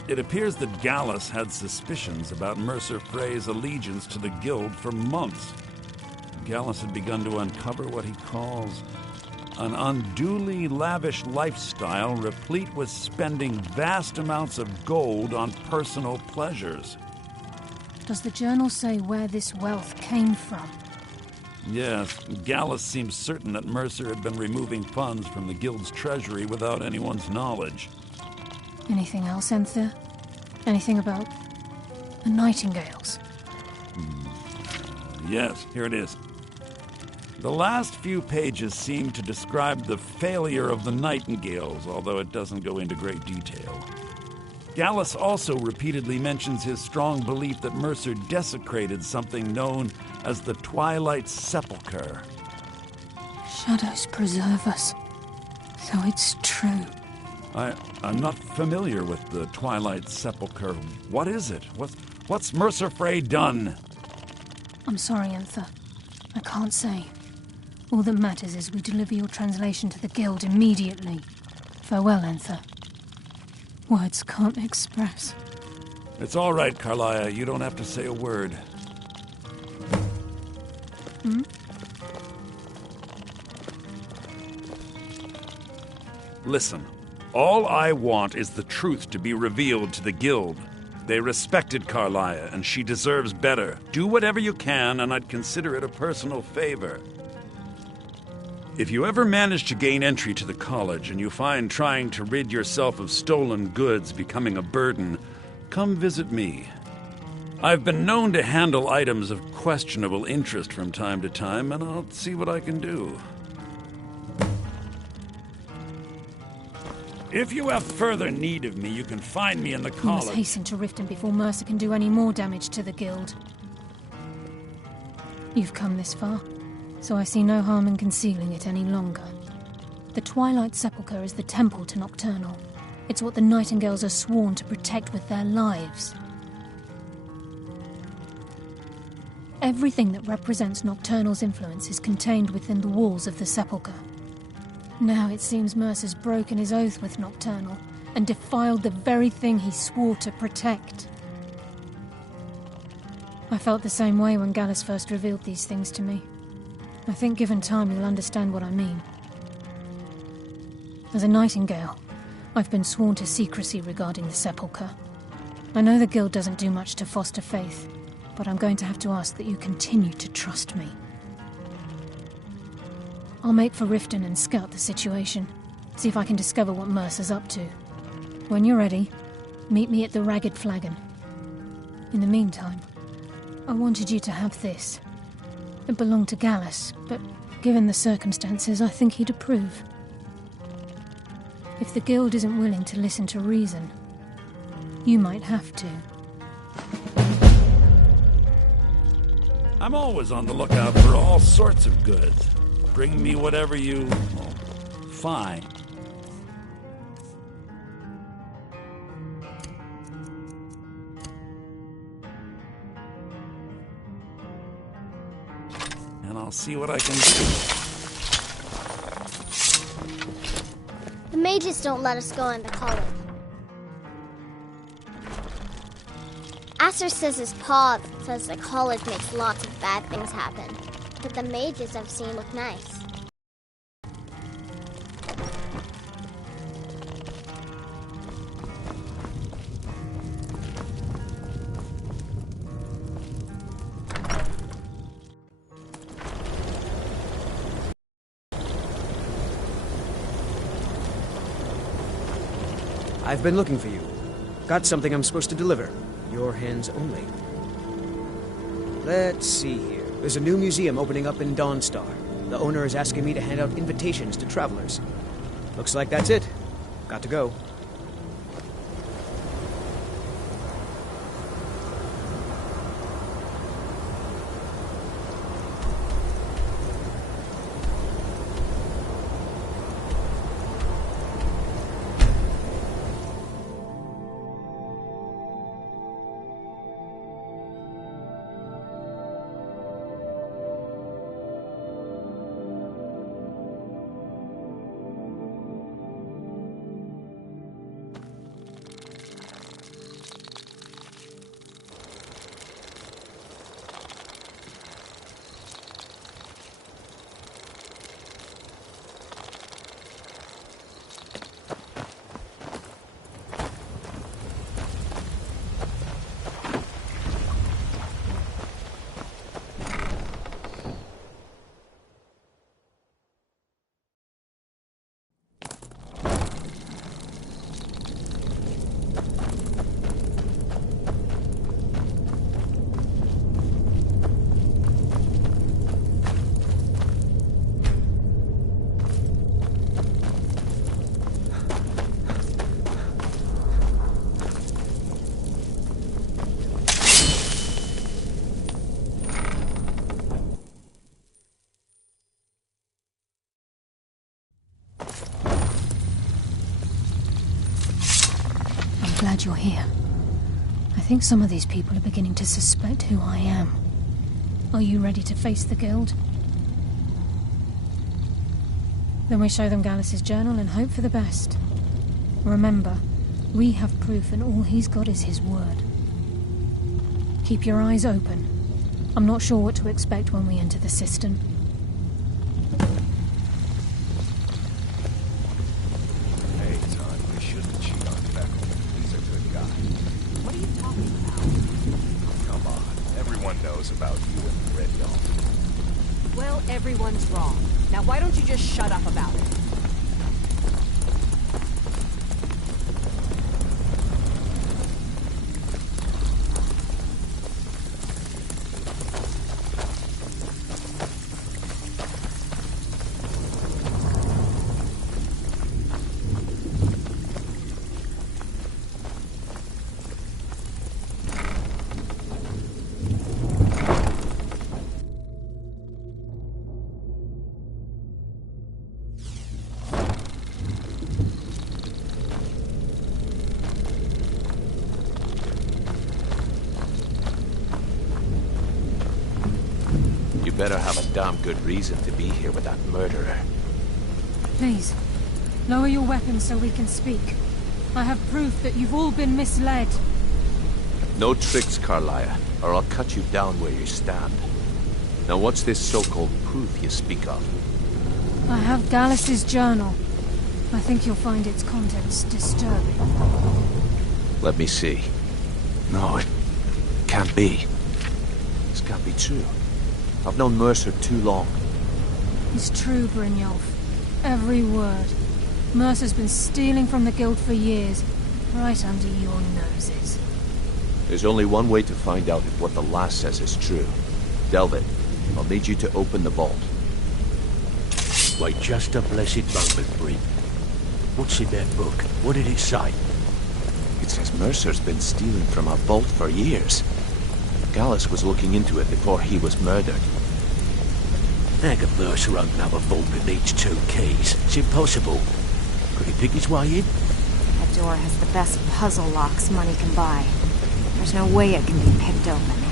It appears that Gallus had suspicions about Mercer Frey's allegiance to the Guild for months. Gallus had begun to uncover what he calls an unduly lavish lifestyle replete with spending vast amounts of gold on personal pleasures. Does the journal say where this wealth came from? Yes, Gallus seems certain that Mercer had been removing funds from the Guild's treasury without anyone's knowledge. Anything else, Enther? Anything about the Nightingales? Yes, here it is. The last few pages seem to describe the failure of the Nightingales, although it doesn't go into great detail. Gallus also repeatedly mentions his strong belief that Mercer desecrated something known as the Twilight Sepulchre. Shadows preserve us. So it's true. I'm not familiar with the Twilight Sepulchre. What is it? What's Mercer Frey done? I'm sorry, Enther. I can't say. All that matters is we deliver your translation to the Guild immediately. Farewell, Enther. Words can't express. It's all right, Carlia. You don't have to say a word. Listen, all I want is the truth to be revealed to the Guild. They respected Carlia, and she deserves better. Do whatever you can, and I'd consider it a personal favor. If you ever manage to gain entry to the college, and you find trying to rid yourself of stolen goods becoming a burden, come visit me. I've been known to handle items of questionable interest from time to time, and I'll see what I can do. If you have further need of me, you can find me in the We college. must hasten to Riften before Mercer can do any more damage to the Guild. You've come this far, so I see no harm in concealing it any longer. The Twilight Sepulchre is the temple to Nocturnal. It's what the Nightingales are sworn to protect with their lives. Everything that represents Nocturnal's influence is contained within the walls of the Sepulchre. Now it seems Mercer's broken his oath with Nocturnal and defiled the very thing he swore to protect. I felt the same way when Gallus first revealed these things to me. I think given time you'll understand what I mean. As a Nightingale, I've been sworn to secrecy regarding the Sepulchre. I know the Guild doesn't do much to foster faith, but I'm going to have to ask that you continue to trust me. I'll make for Riften and scout the situation, see if I can discover what Mercer's up to. When you're ready, meet me at the Ragged Flagon. In the meantime, I wanted you to have this. It belonged to Gallus, but given the circumstances, I think he'd approve. If the Guild isn't willing to listen to reason, you might have to. I'm always on the lookout for all sorts of goods. Bring me whatever you find. And I'll see what I can do. mages don't let us go into college. Aster says his pa says the college makes lots of bad things happen, but the mages I've seen look nice. I've been looking for you. Got something I'm supposed to deliver. Your hands only. Let's see here. There's a new museum opening up in Dawnstar. The owner is asking me to hand out invitations to travelers. Looks like that's it. Got to go. Glad you're here. I think some of these people are beginning to suspect who I am. Are you ready to face the Guild? Then we show them Gallus's journal and hope for the best. Remember, we have proof and all he's got is his word. Keep your eyes open. I'm not sure what to expect when we enter the cistern. About you and Red Dawn. Well, everyone's wrong. Now why don't you just shut up about it? Better have a damn good reason to be here with that murderer. Please, lower your weapons so we can speak. I have proof that you've all been misled. No tricks, Carlia, or I'll cut you down where you stand. Now what's this so-called proof you speak of? I have Gallus's journal. I think you'll find its contents disturbing. Let me see. No, it can't be. This can't be true. I've known Mercer too long. It's true, Brynjolf. Every word. Mercer's been stealing from the Guild for years, right under your noses. There's only one way to find out if what the lass says is true. Delvin, I'll need you to open the vault. Wait just a blessed moment, Bryn. What's in that book? What did it say? It says Mercer's been stealing from our vault for years. Gallus was looking into it before he was murdered. How can Mercer open up a vault that needs 2 keys? It's impossible. Could he pick his way in? That door has the best puzzle locks money can buy. There's no way it can be picked open.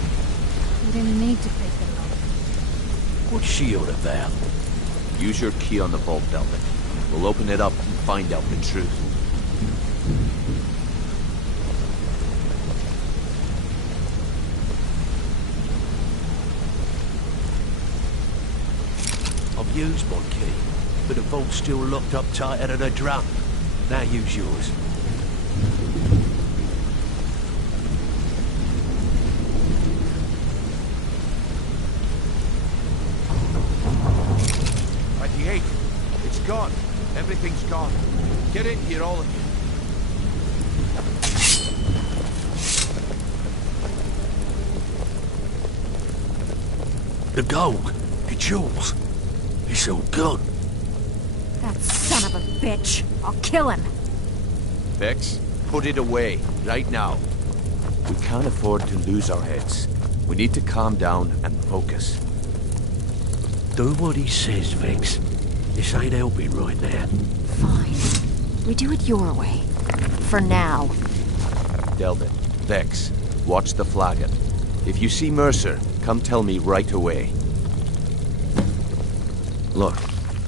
We didn't need to pick the lock. What's she on about? Use your key on the vault, Delvin. We'll open it up and find out the truth. I've used my key, but the vault's still locked up tighter than a drum. Now use yours. It's gone. Everything's gone. Get in here, all of you. The gold. It's yours. It's all gone. That son of a bitch. I'll kill him. Vex, put it away, right now. We can't afford to lose our heads. We need to calm down and focus. Do what he says, Vex. This ain't helping right now. Fine. We do it your way. For now. Delvin, Vex, watch the flagon. If you see Mercer, come tell me right away. Look,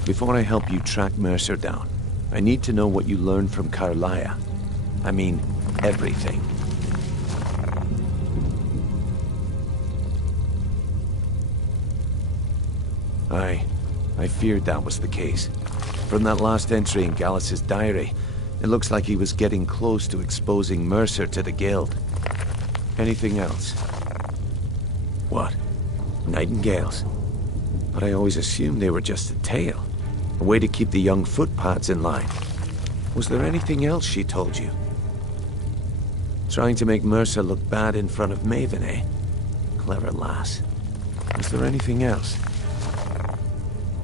before I help you track Mercer down, I need to know what you learned from Carlia. I mean, everything. I feared that was the case. From that last entry in Gallus's diary, it looks like he was getting close to exposing Mercer to the Guild. Anything else? What? Nightingales? But I always assumed they were just a tale. A way to keep the young footpads in line. Was there anything else she told you? Trying to make Mercer look bad in front of Maven, eh? Clever lass. Was there anything else?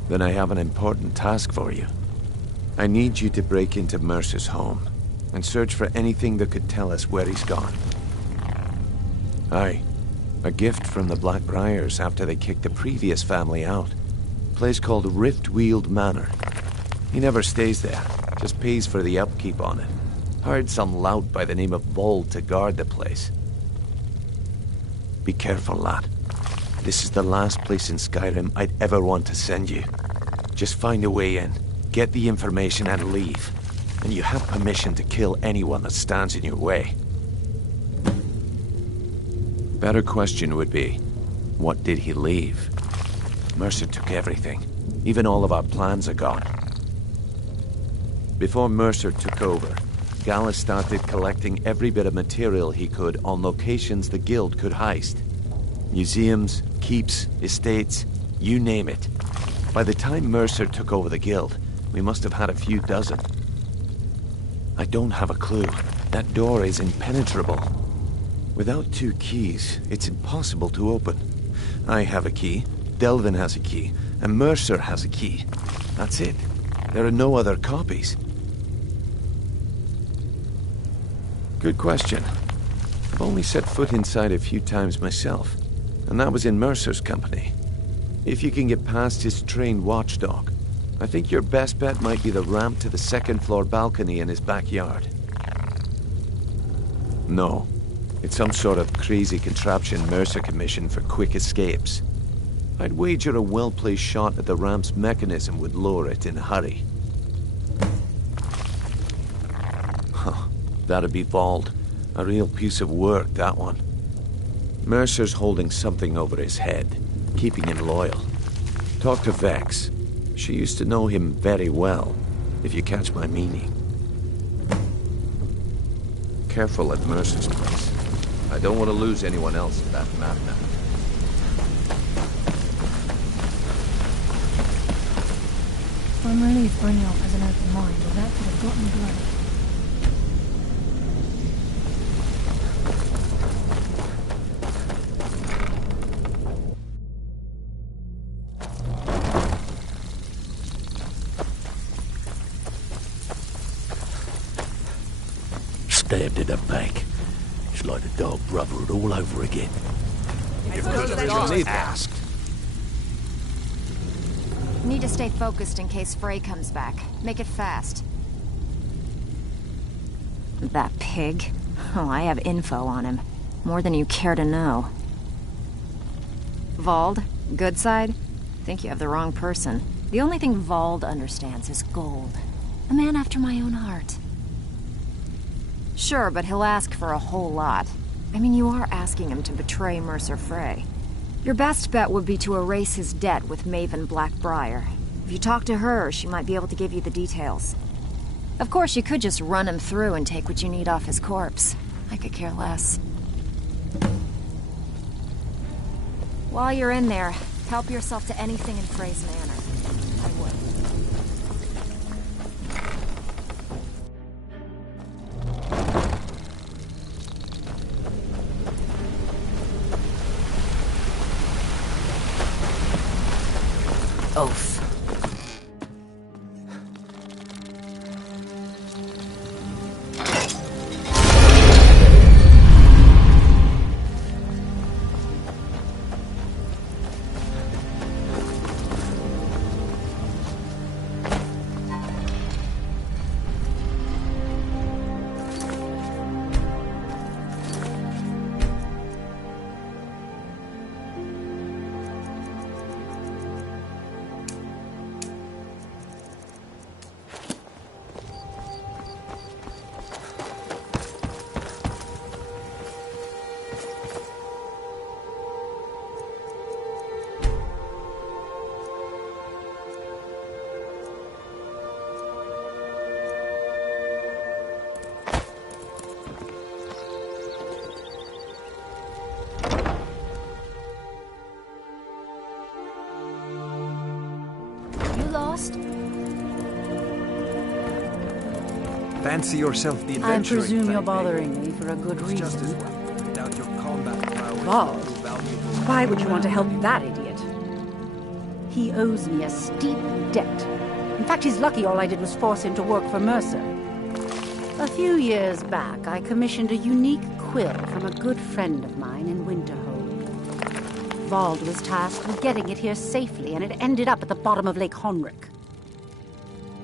Then I have an important task for you. I need you to break into Mercer's home and search for anything that could tell us where he's gone. Aye, a gift from the Blackbriars after they kicked the previous family out. A place called Riftweald Manor. He never stays there, just pays for the upkeep on it. Hired some lout by the name of Vold to guard the place. Be careful, lad. This is the last place in Skyrim I'd ever want to send you. Just find a way in, get the information and leave. And you have permission to kill anyone that stands in your way. Better question would be, what did he leave? Mercer took everything. Even all of our plans are gone. Before Mercer took over, Gallus started collecting every bit of material he could on locations the Guild could heist. Museums, keeps, estates, you name it. By the time Mercer took over the Guild, we must have had a few dozen. I don't have a clue. That door is impenetrable. Without 2 keys, it's impossible to open. I have a key, Delvin has a key, and Mercer has a key. That's it. There are no other copies. Good question. I've only set foot inside a few times myself, and that was in Mercer's company. If you can get past his trained watchdog, I think your best bet might be the ramp to the 2nd floor balcony in his backyard. No. It's some sort of crazy contraption Mercer commissioned for quick escapes. I'd wager a well-placed shot at the ramp's mechanism would lower it in a hurry. Huh. That'd be Vold. A real piece of work, that one. Mercer's holding something over his head, keeping him loyal. Talk to Vex. She used to know him very well, if you catch my meaning. Careful at Mercer's place. I don't want to lose anyone else to that madman. I'm relieved Brynjolf has an open mind, or that could have gotten bloody. Stabbed in the back. It's like the dog brotherhood all over again. Asked. Need to stay focused in case Frey comes back. Make it fast. That pig? Oh, I have info on him. More than you care to know. Vold? Good side? Think you have the wrong person. The only thing Vold understands is gold. A man after my own heart. Sure, but he'll ask for a whole lot. I mean, you are asking him to betray Mercer Frey. Your best bet would be to erase his debt with Maven Blackbriar. If you talk to her, she might be able to give you the details. Of course, you could just run him through and take what you need off his corpse. I could care less. While you're in there, help yourself to anything in Frey's manor. I would. Oath. Lost? Fancy yourself the I adventuring presume you're type, bothering me for a good It's just as reason. well. Without your combat prowess, Vault? no value. Why would you want to help that idiot? He owes me a steep debt. In fact, he's lucky all I did was force him to work for Mercer. A few years back, I commissioned a unique quill from a good friend of mine in Winterhold. Vald was tasked with getting it here safely, and it ended up at the bottom of Lake Honrick.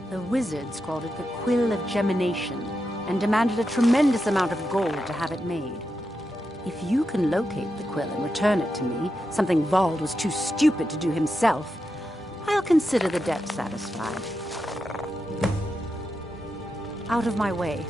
The wizards called it the Quill of Gemination, and demanded a tremendous amount of gold to have it made. If you can locate the quill and return it to me, something Vald was too stupid to do himself, I'll consider the debt satisfied. Out of my way.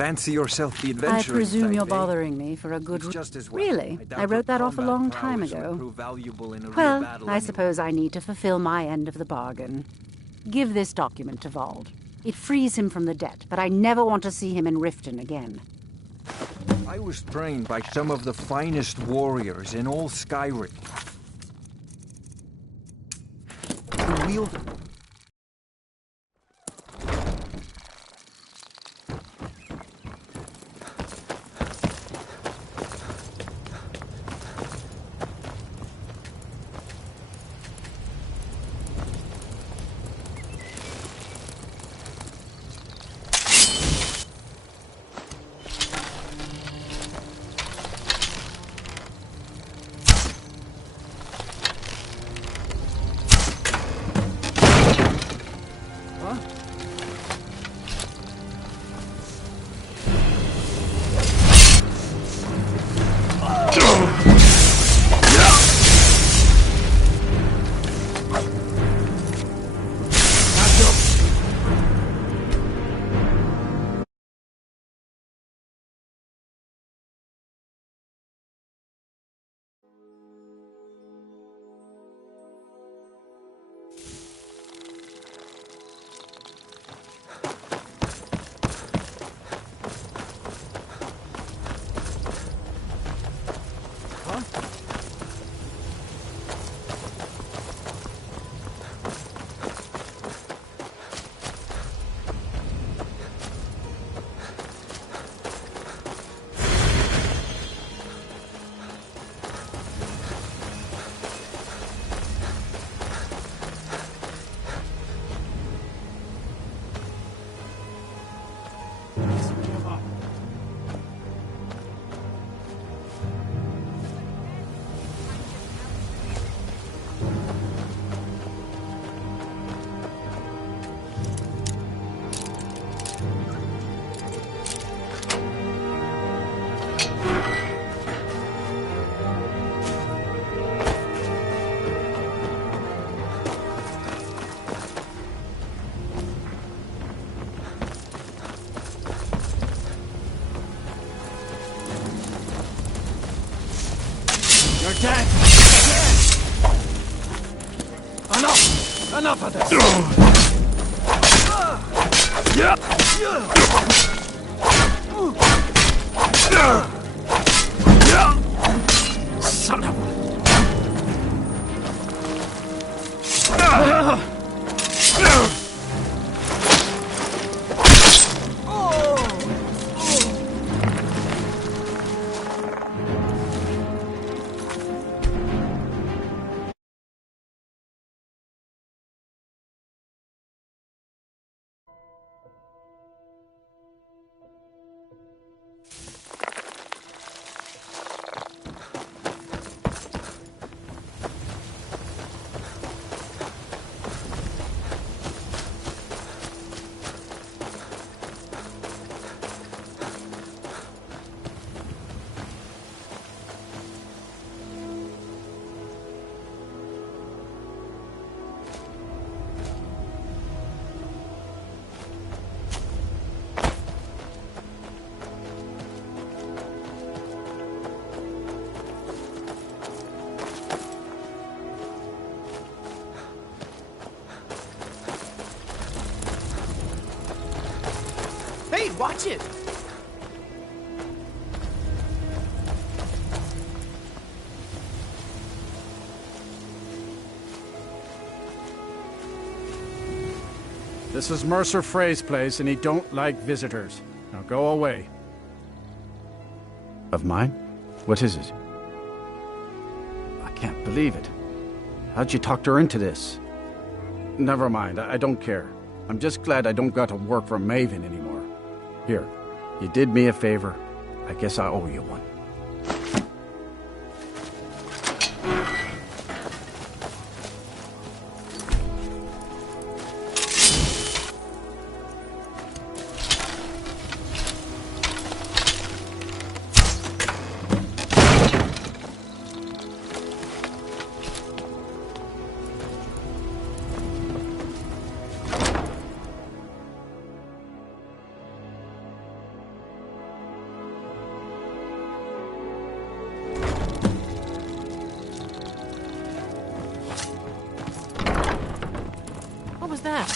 Fancy yourself the adventurer. I presume type, you're eh? bothering me for a good It's just as well. Really? I doubt I wrote your that off a combat long time prowess would ago. prove valuable in a real Well, battle I anyway. suppose I need to fulfill my end of the bargain. Give this document to Vald. It frees him from the debt, but I never want to see him in Riften again. I was trained by some of the finest warriors in all Skyrim. The wield... You're dead! Enough! Enough of this! Son of a... Hey, watch it! This is Mercer Frey's place, and he don't like visitors. Now go away. Of mine? What is it? I can't believe it. How'd you talk her into this? Never mind, I don't care. I'm just glad I don't got to work for Maven anymore. Here, you did me a favor. I guess I owe you one. was that?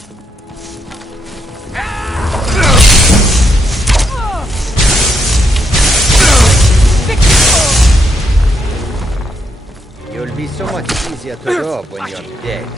You'll be so much easier to rob when you're dead.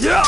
Yeah!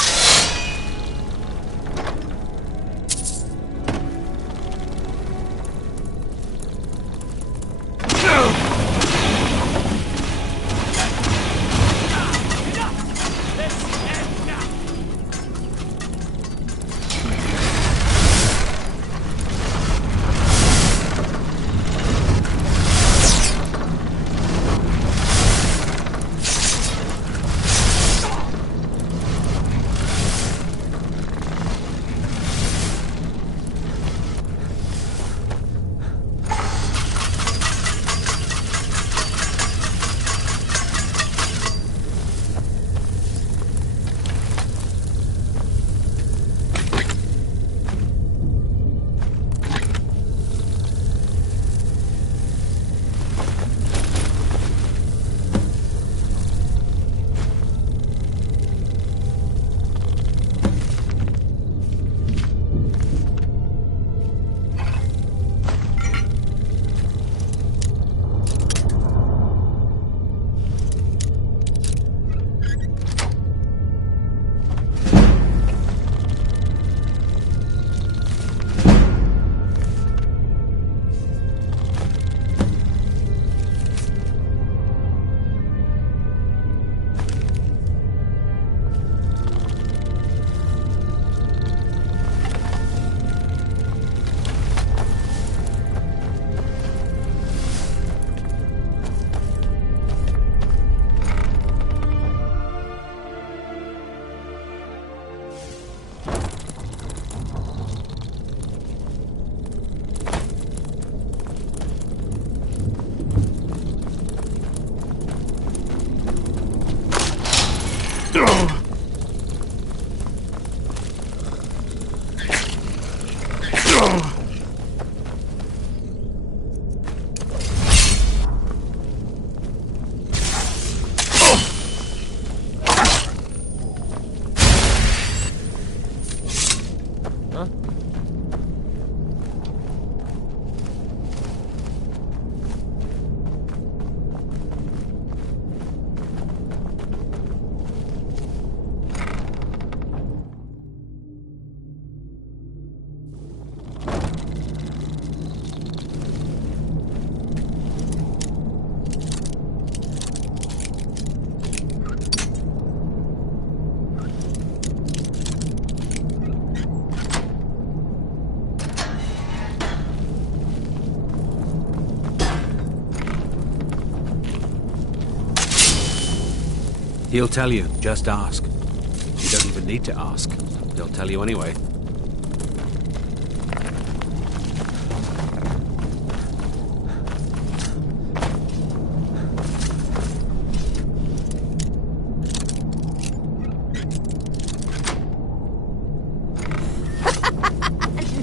He'll tell you. Just ask. You don't even need to ask. He'll tell you anyway.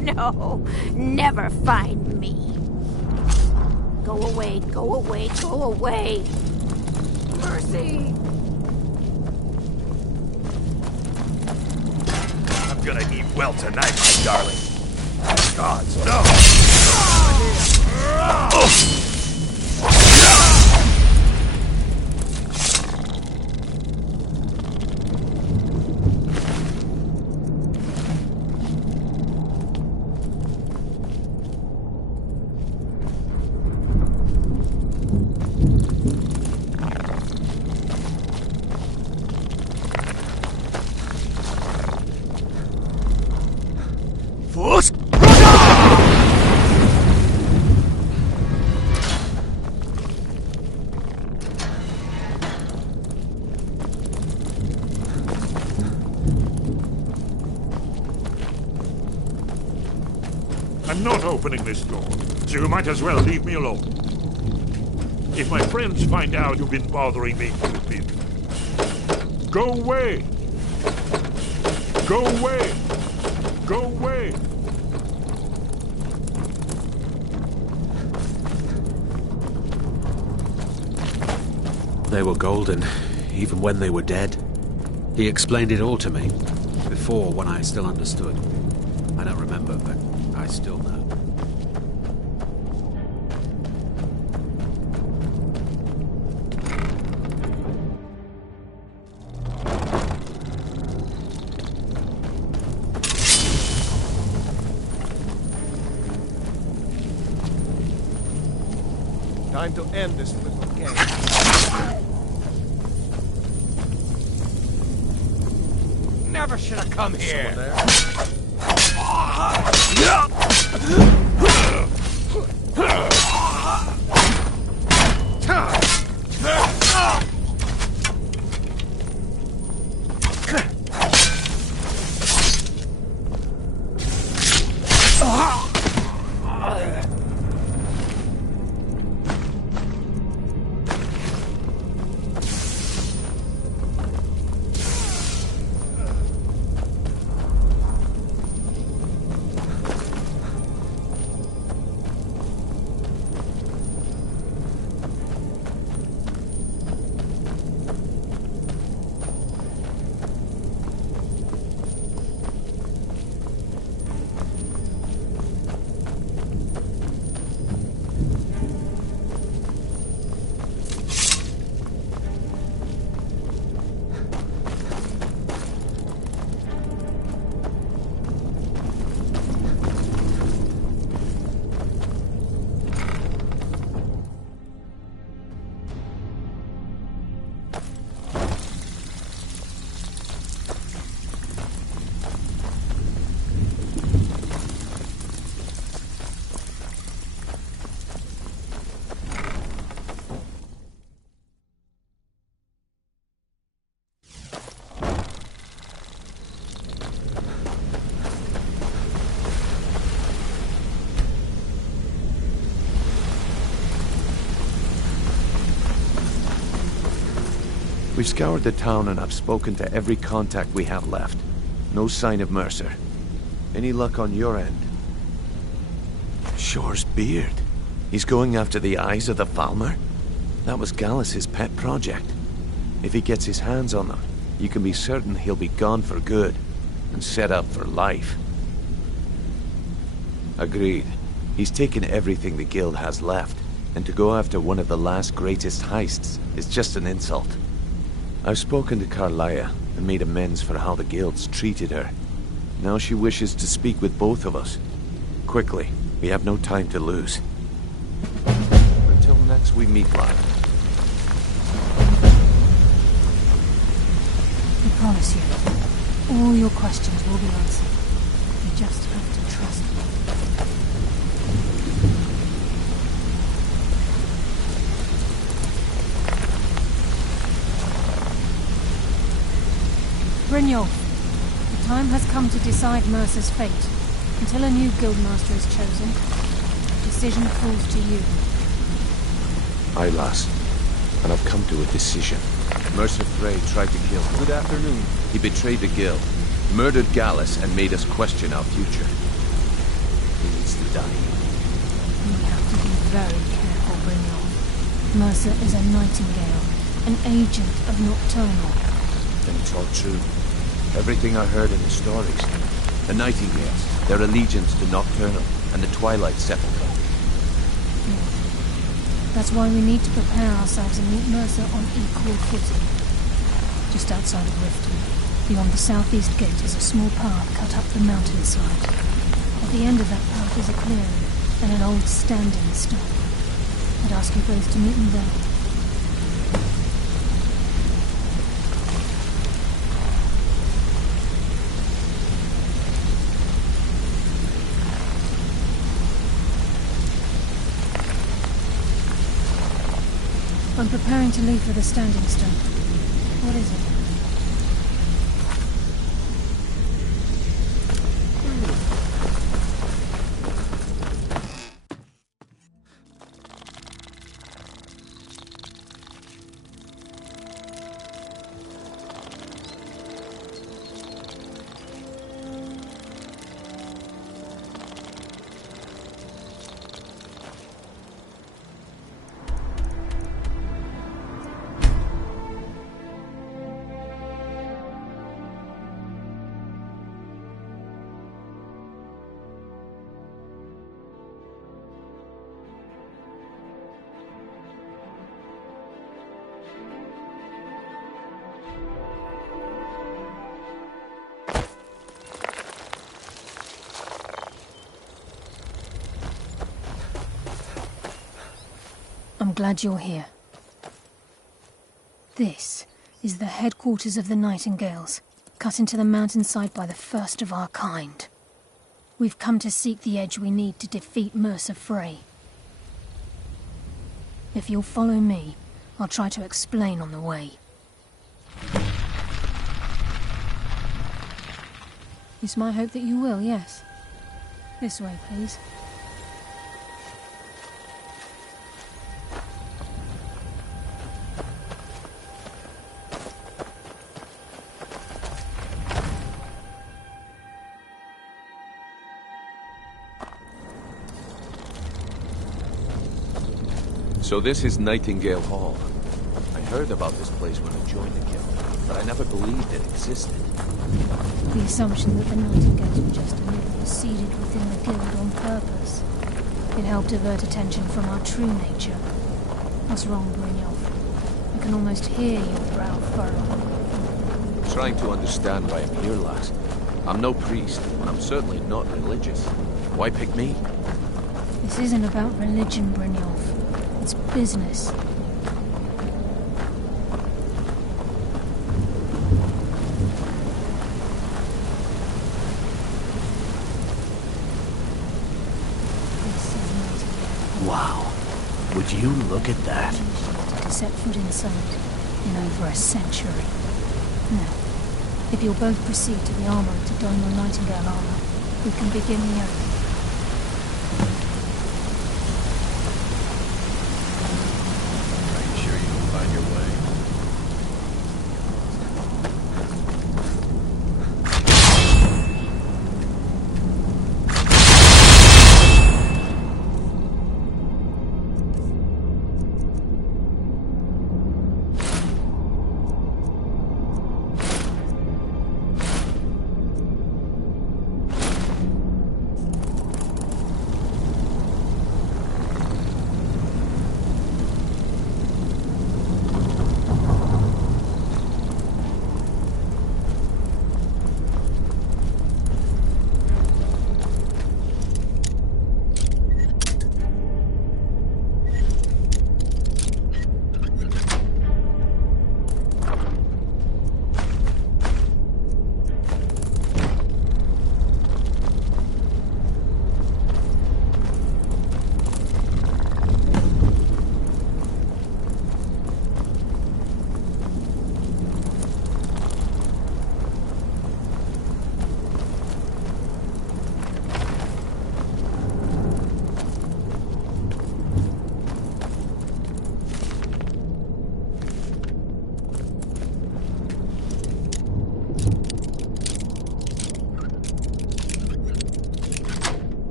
No, never find me. Go away, go away, go away. Mercy. I'm gonna eat well tonight, my darling. Gods, no! I'm not opening this door, so you might as well leave me alone. If my friends find out you've been bothering me, go away! Go away! Go away! They were golden, even when they were dead. He explained it all to me. Before, when I still understood. I don't remember, but I still know. Time to end this little game. Never should have come here. We've scoured the town and I've spoken to every contact we have left. No sign of Mercer. Any luck on your end? Shore's beard. He's going after the eyes of the Falmer? That was Gallus's pet project. If he gets his hands on them, you can be certain he'll be gone for good and set up for life. Agreed. He's taken everything the guild has left, and to go after one of the last greatest heists is just an insult. I've spoken to Carlia and made amends for how the guilds treated her. Now she wishes to speak with both of us. Quickly, we have no time to lose. Until next we meet, Lyle. I promise you, all your questions will be answered. You just have to trust me. Brynjolf, the time has come to decide Mercer's fate. Until a new guildmaster is chosen, the decision falls to you. Aye, lass. And I've come to a decision. Mercer Frey tried to kill me. Good afternoon. He betrayed the guild, murdered Gallus, and made us question our future. He needs to die. You have to be very careful, Brynjolf. Mercer is a nightingale, an agent of Nocturnal. Then it's all true. Everything I heard in the stories. The Nightingales, their allegiance to Nocturnal, and the Twilight Sepulchre. That's why we need to prepare ourselves and meet Mercer on equal footing. Just outside of Riften, beyond the southeast gate, is a small path cut up the mountainside. At the end of that path is a clearing and an old standing stone. I'd ask you both to meet me there. I'm preparing to leave for the Standing Stone. What is it? I'm glad you're here. This is the headquarters of the Nightingales, cut into the mountainside by the first of our kind. We've come to seek the edge we need to defeat Mercer Frey. If you'll follow me, I'll try to explain on the way. It's my hope that you will, yes. This way, please. So this is Nightingale Hall. I heard about this place when I joined the guild, but I never believed it existed. The assumption that the Nightingales were just a myth was seeded within the guild on purpose. It helped divert attention from our true nature. What's wrong, Brynjolf? I can almost hear your brow furrow. Trying to understand why I'm here, lass. I'm no priest, and I'm certainly not religious. Why pick me? This isn't about religion, Brynjolf. It's business. Wow. Would you look at that? To set foot inside in over a century. Now, if you'll both proceed to the armory to don your Nightingale armor, we can begin the oath.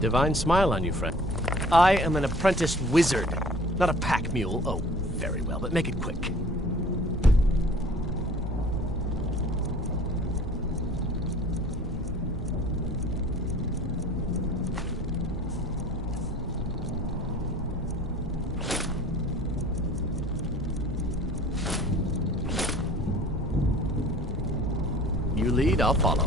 Divine smile on you, friend. I am an apprenticed wizard, not a pack mule. Oh, very well, but make it quick. You lead, I'll follow.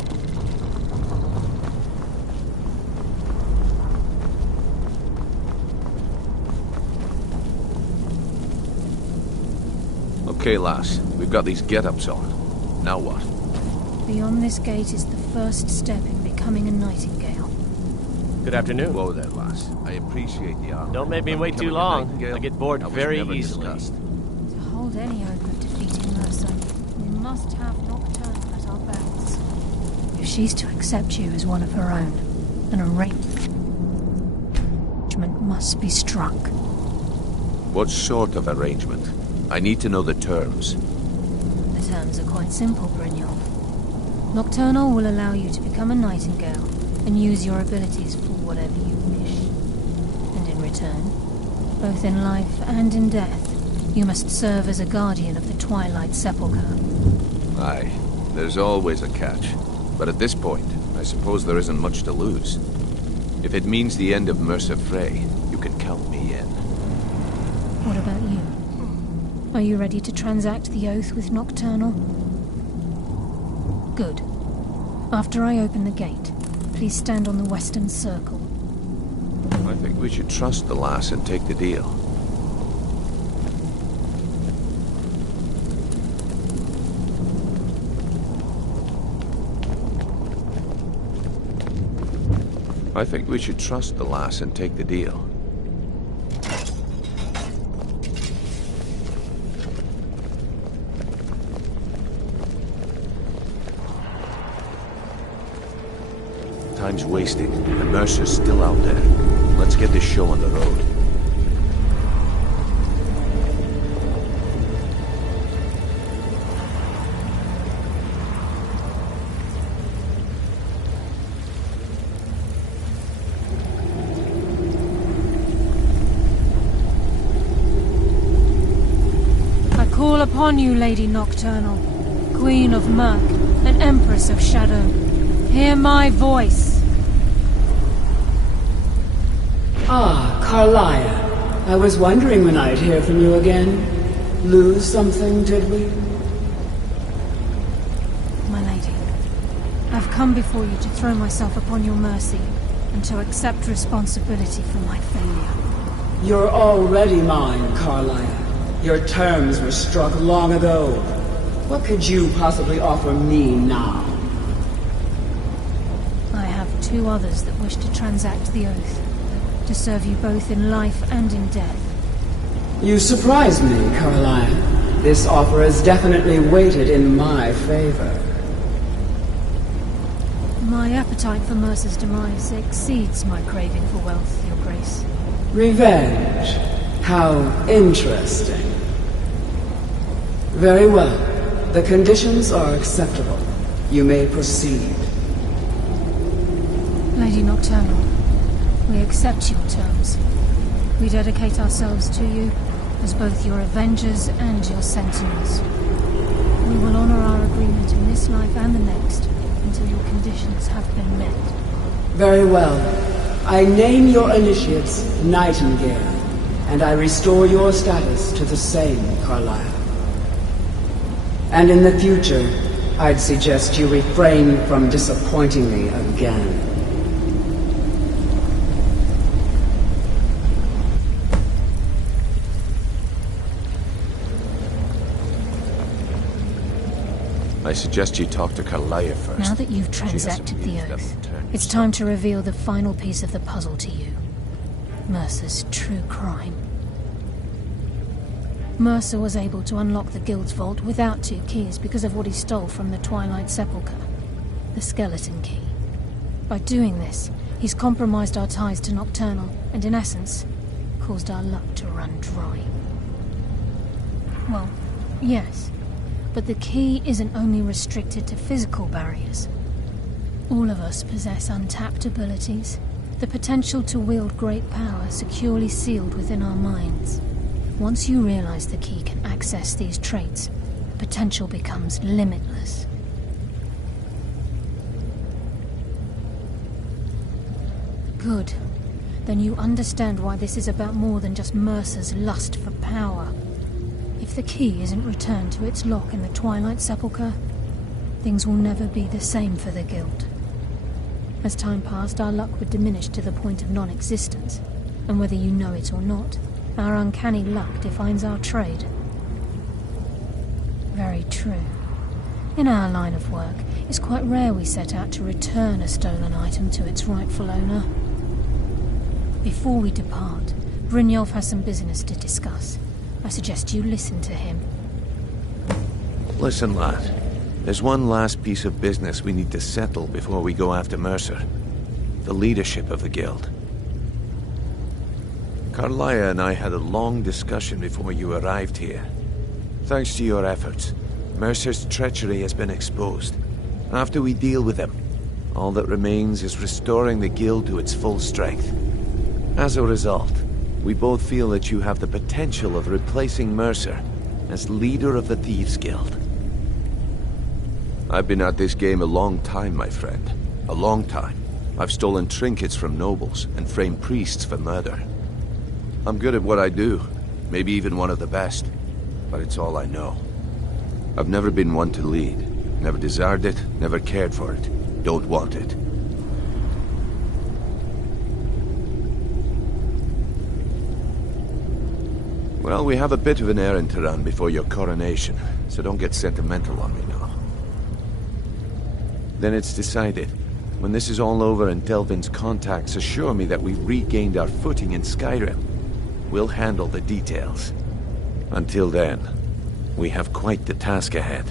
Okay, lass. We've got these get-ups on. Now what? Beyond this gate is the first step in becoming a Nightingale. Good afternoon. Whoa there, lass. I appreciate the honor. Don't make me wait too long. I get bored very easily. To hold any hope of defeating Mercer, we must have Nocturnal at our backs. If she's to accept you as one of her own, an arrangement must be struck. What sort of arrangement? I need to know the terms. The terms are quite simple, Brynjolf. Nocturnal will allow you to become a Nightingale and use your abilities for whatever you wish. And in return, both in life and in death, you must serve as a guardian of the Twilight Sepulchre. Aye, there's always a catch. But at this point, I suppose there isn't much to lose. If it means the end of Mercer Frey, you can count me in. What about you? Are you ready to transact the oath with Nocturnal? Good. After I open the gate, please stand on the western circle. I think we should trust the lass and take the deal. I think we should trust the lass and take the deal. Time's wasting, and Mercer's still out there. Let's get this show on the road. I call upon you, Lady Nocturnal, Queen of Murk, and Empress of Shadow. Hear my voice. Ah, Carlia. I was wondering when I'd hear from you again. Lose something, did we? My lady, I've come before you to throw myself upon your mercy and to accept responsibility for my failure. You're already mine, Carlia. Your terms were struck long ago. What could you possibly offer me now? I have two others that wish to transact the oath, to serve you both in life and in death. You surprise me, Carlia. This offer is definitely weighted in my favor. My appetite for Mercer's demise exceeds my craving for wealth, Your Grace. Revenge. How interesting. Very well. The conditions are acceptable. You may proceed. Lady Nocturnal, we accept your terms. We dedicate ourselves to you as both your avengers and your sentinels. We will honor our agreement in this life and the next until your conditions have been met. Very well. I name your initiates Nightingale, and I restore your status to the same, Carlia. And in the future, I'd suggest you refrain from disappointing me again. I suggest you talk to Carlia first. Now that you've transacted the oath, it's time to reveal the final piece of the puzzle to you. Mercer's true crime. Mercer was able to unlock the Guild's vault without 2 keys because of what he stole from the Twilight Sepulchre, the skeleton key. By doing this, he's compromised our ties to Nocturnal, and in essence, caused our luck to run dry. Well, yes. But the key isn't only restricted to physical barriers. All of us possess untapped abilities, the potential to wield great power securely sealed within our minds. Once you realize the key can access these traits, the potential becomes limitless. Good. Then you understand why this is about more than just Mercer's lust for power. If the key isn't returned to its lock in the Twilight Sepulchre, things will never be the same for the Guild. As time passed, our luck would diminish to the point of non-existence, and whether you know it or not, our uncanny luck defines our trade. Very true. In our line of work, it's quite rare we set out to return a stolen item to its rightful owner. Before we depart, Brynjolf has some business to discuss. I suggest you listen to him. Listen, lad. There's one last piece of business we need to settle before we go after Mercer. The leadership of the Guild. Carlia and I had a long discussion before you arrived here. Thanks to your efforts, Mercer's treachery has been exposed. After we deal with him, all that remains is restoring the Guild to its full strength. As a result, we both feel that you have the potential of replacing Mercer as leader of the Thieves' Guild. I've been at this game a long time, my friend. A long time. I've stolen trinkets from nobles and framed priests for murder. I'm good at what I do, maybe even one of the best, but it's all I know. I've never been one to lead, Never desired it, never cared for it. Don't want it. Well, we have a bit of an errand to run before your coronation, so don't get sentimental on me now. Then it's decided. When this is all over and Delvin's contacts assure me that we've regained our footing in Skyrim, we'll handle the details. Until then, we have quite the task ahead.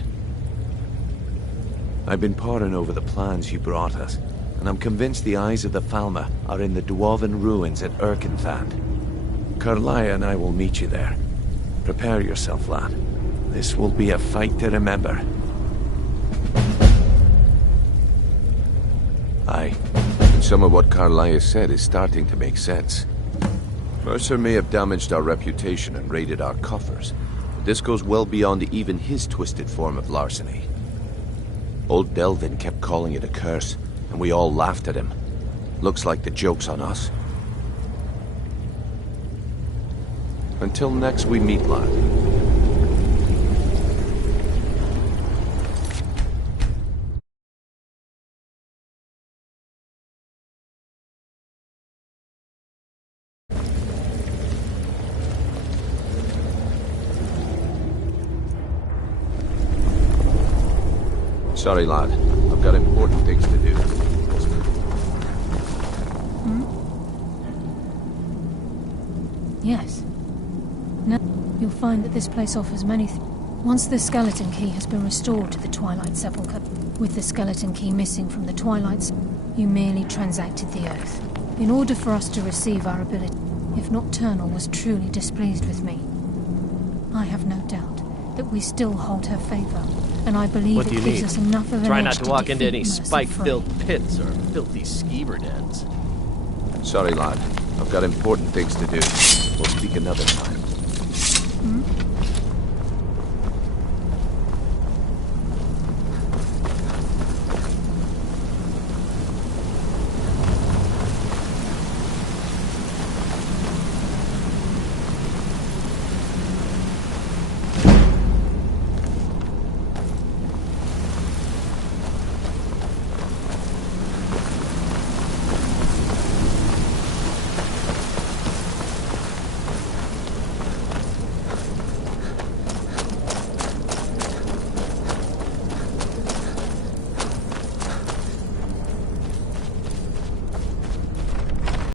I've been poring over the plans you brought us, and I'm convinced the eyes of the Falmer are in the Dwarven ruins at Erkenthand. Karlaya and I will meet you there. Prepare yourself, lad. This will be a fight to remember. Aye. Some of what Karlaya said is starting to make sense. Mercer may have damaged our reputation and raided our coffers, but this goes well beyond even his twisted form of larceny. Old Delvin kept calling it a curse, and we all laughed at him. Looks like the joke's on us. Until next we meet, lad. Sorry, lad. I've got important things to do. Yes. Now, you'll find that this place offers many Once the skeleton key has been restored to the Twilight Sepulchre, with the skeleton key missing from the Twilights, you merely transacted the oath. In order for us to receive our ability, if Nocturnal was truly displeased with me, I have no doubt that we still hold her favor, and I believe What do it you gives need? us enough of an Try edge not to walk into defeat any Mercer spike-filled pits or filthy skeever dens. Sorry, lad. I've got important things to do. We'll speak another time.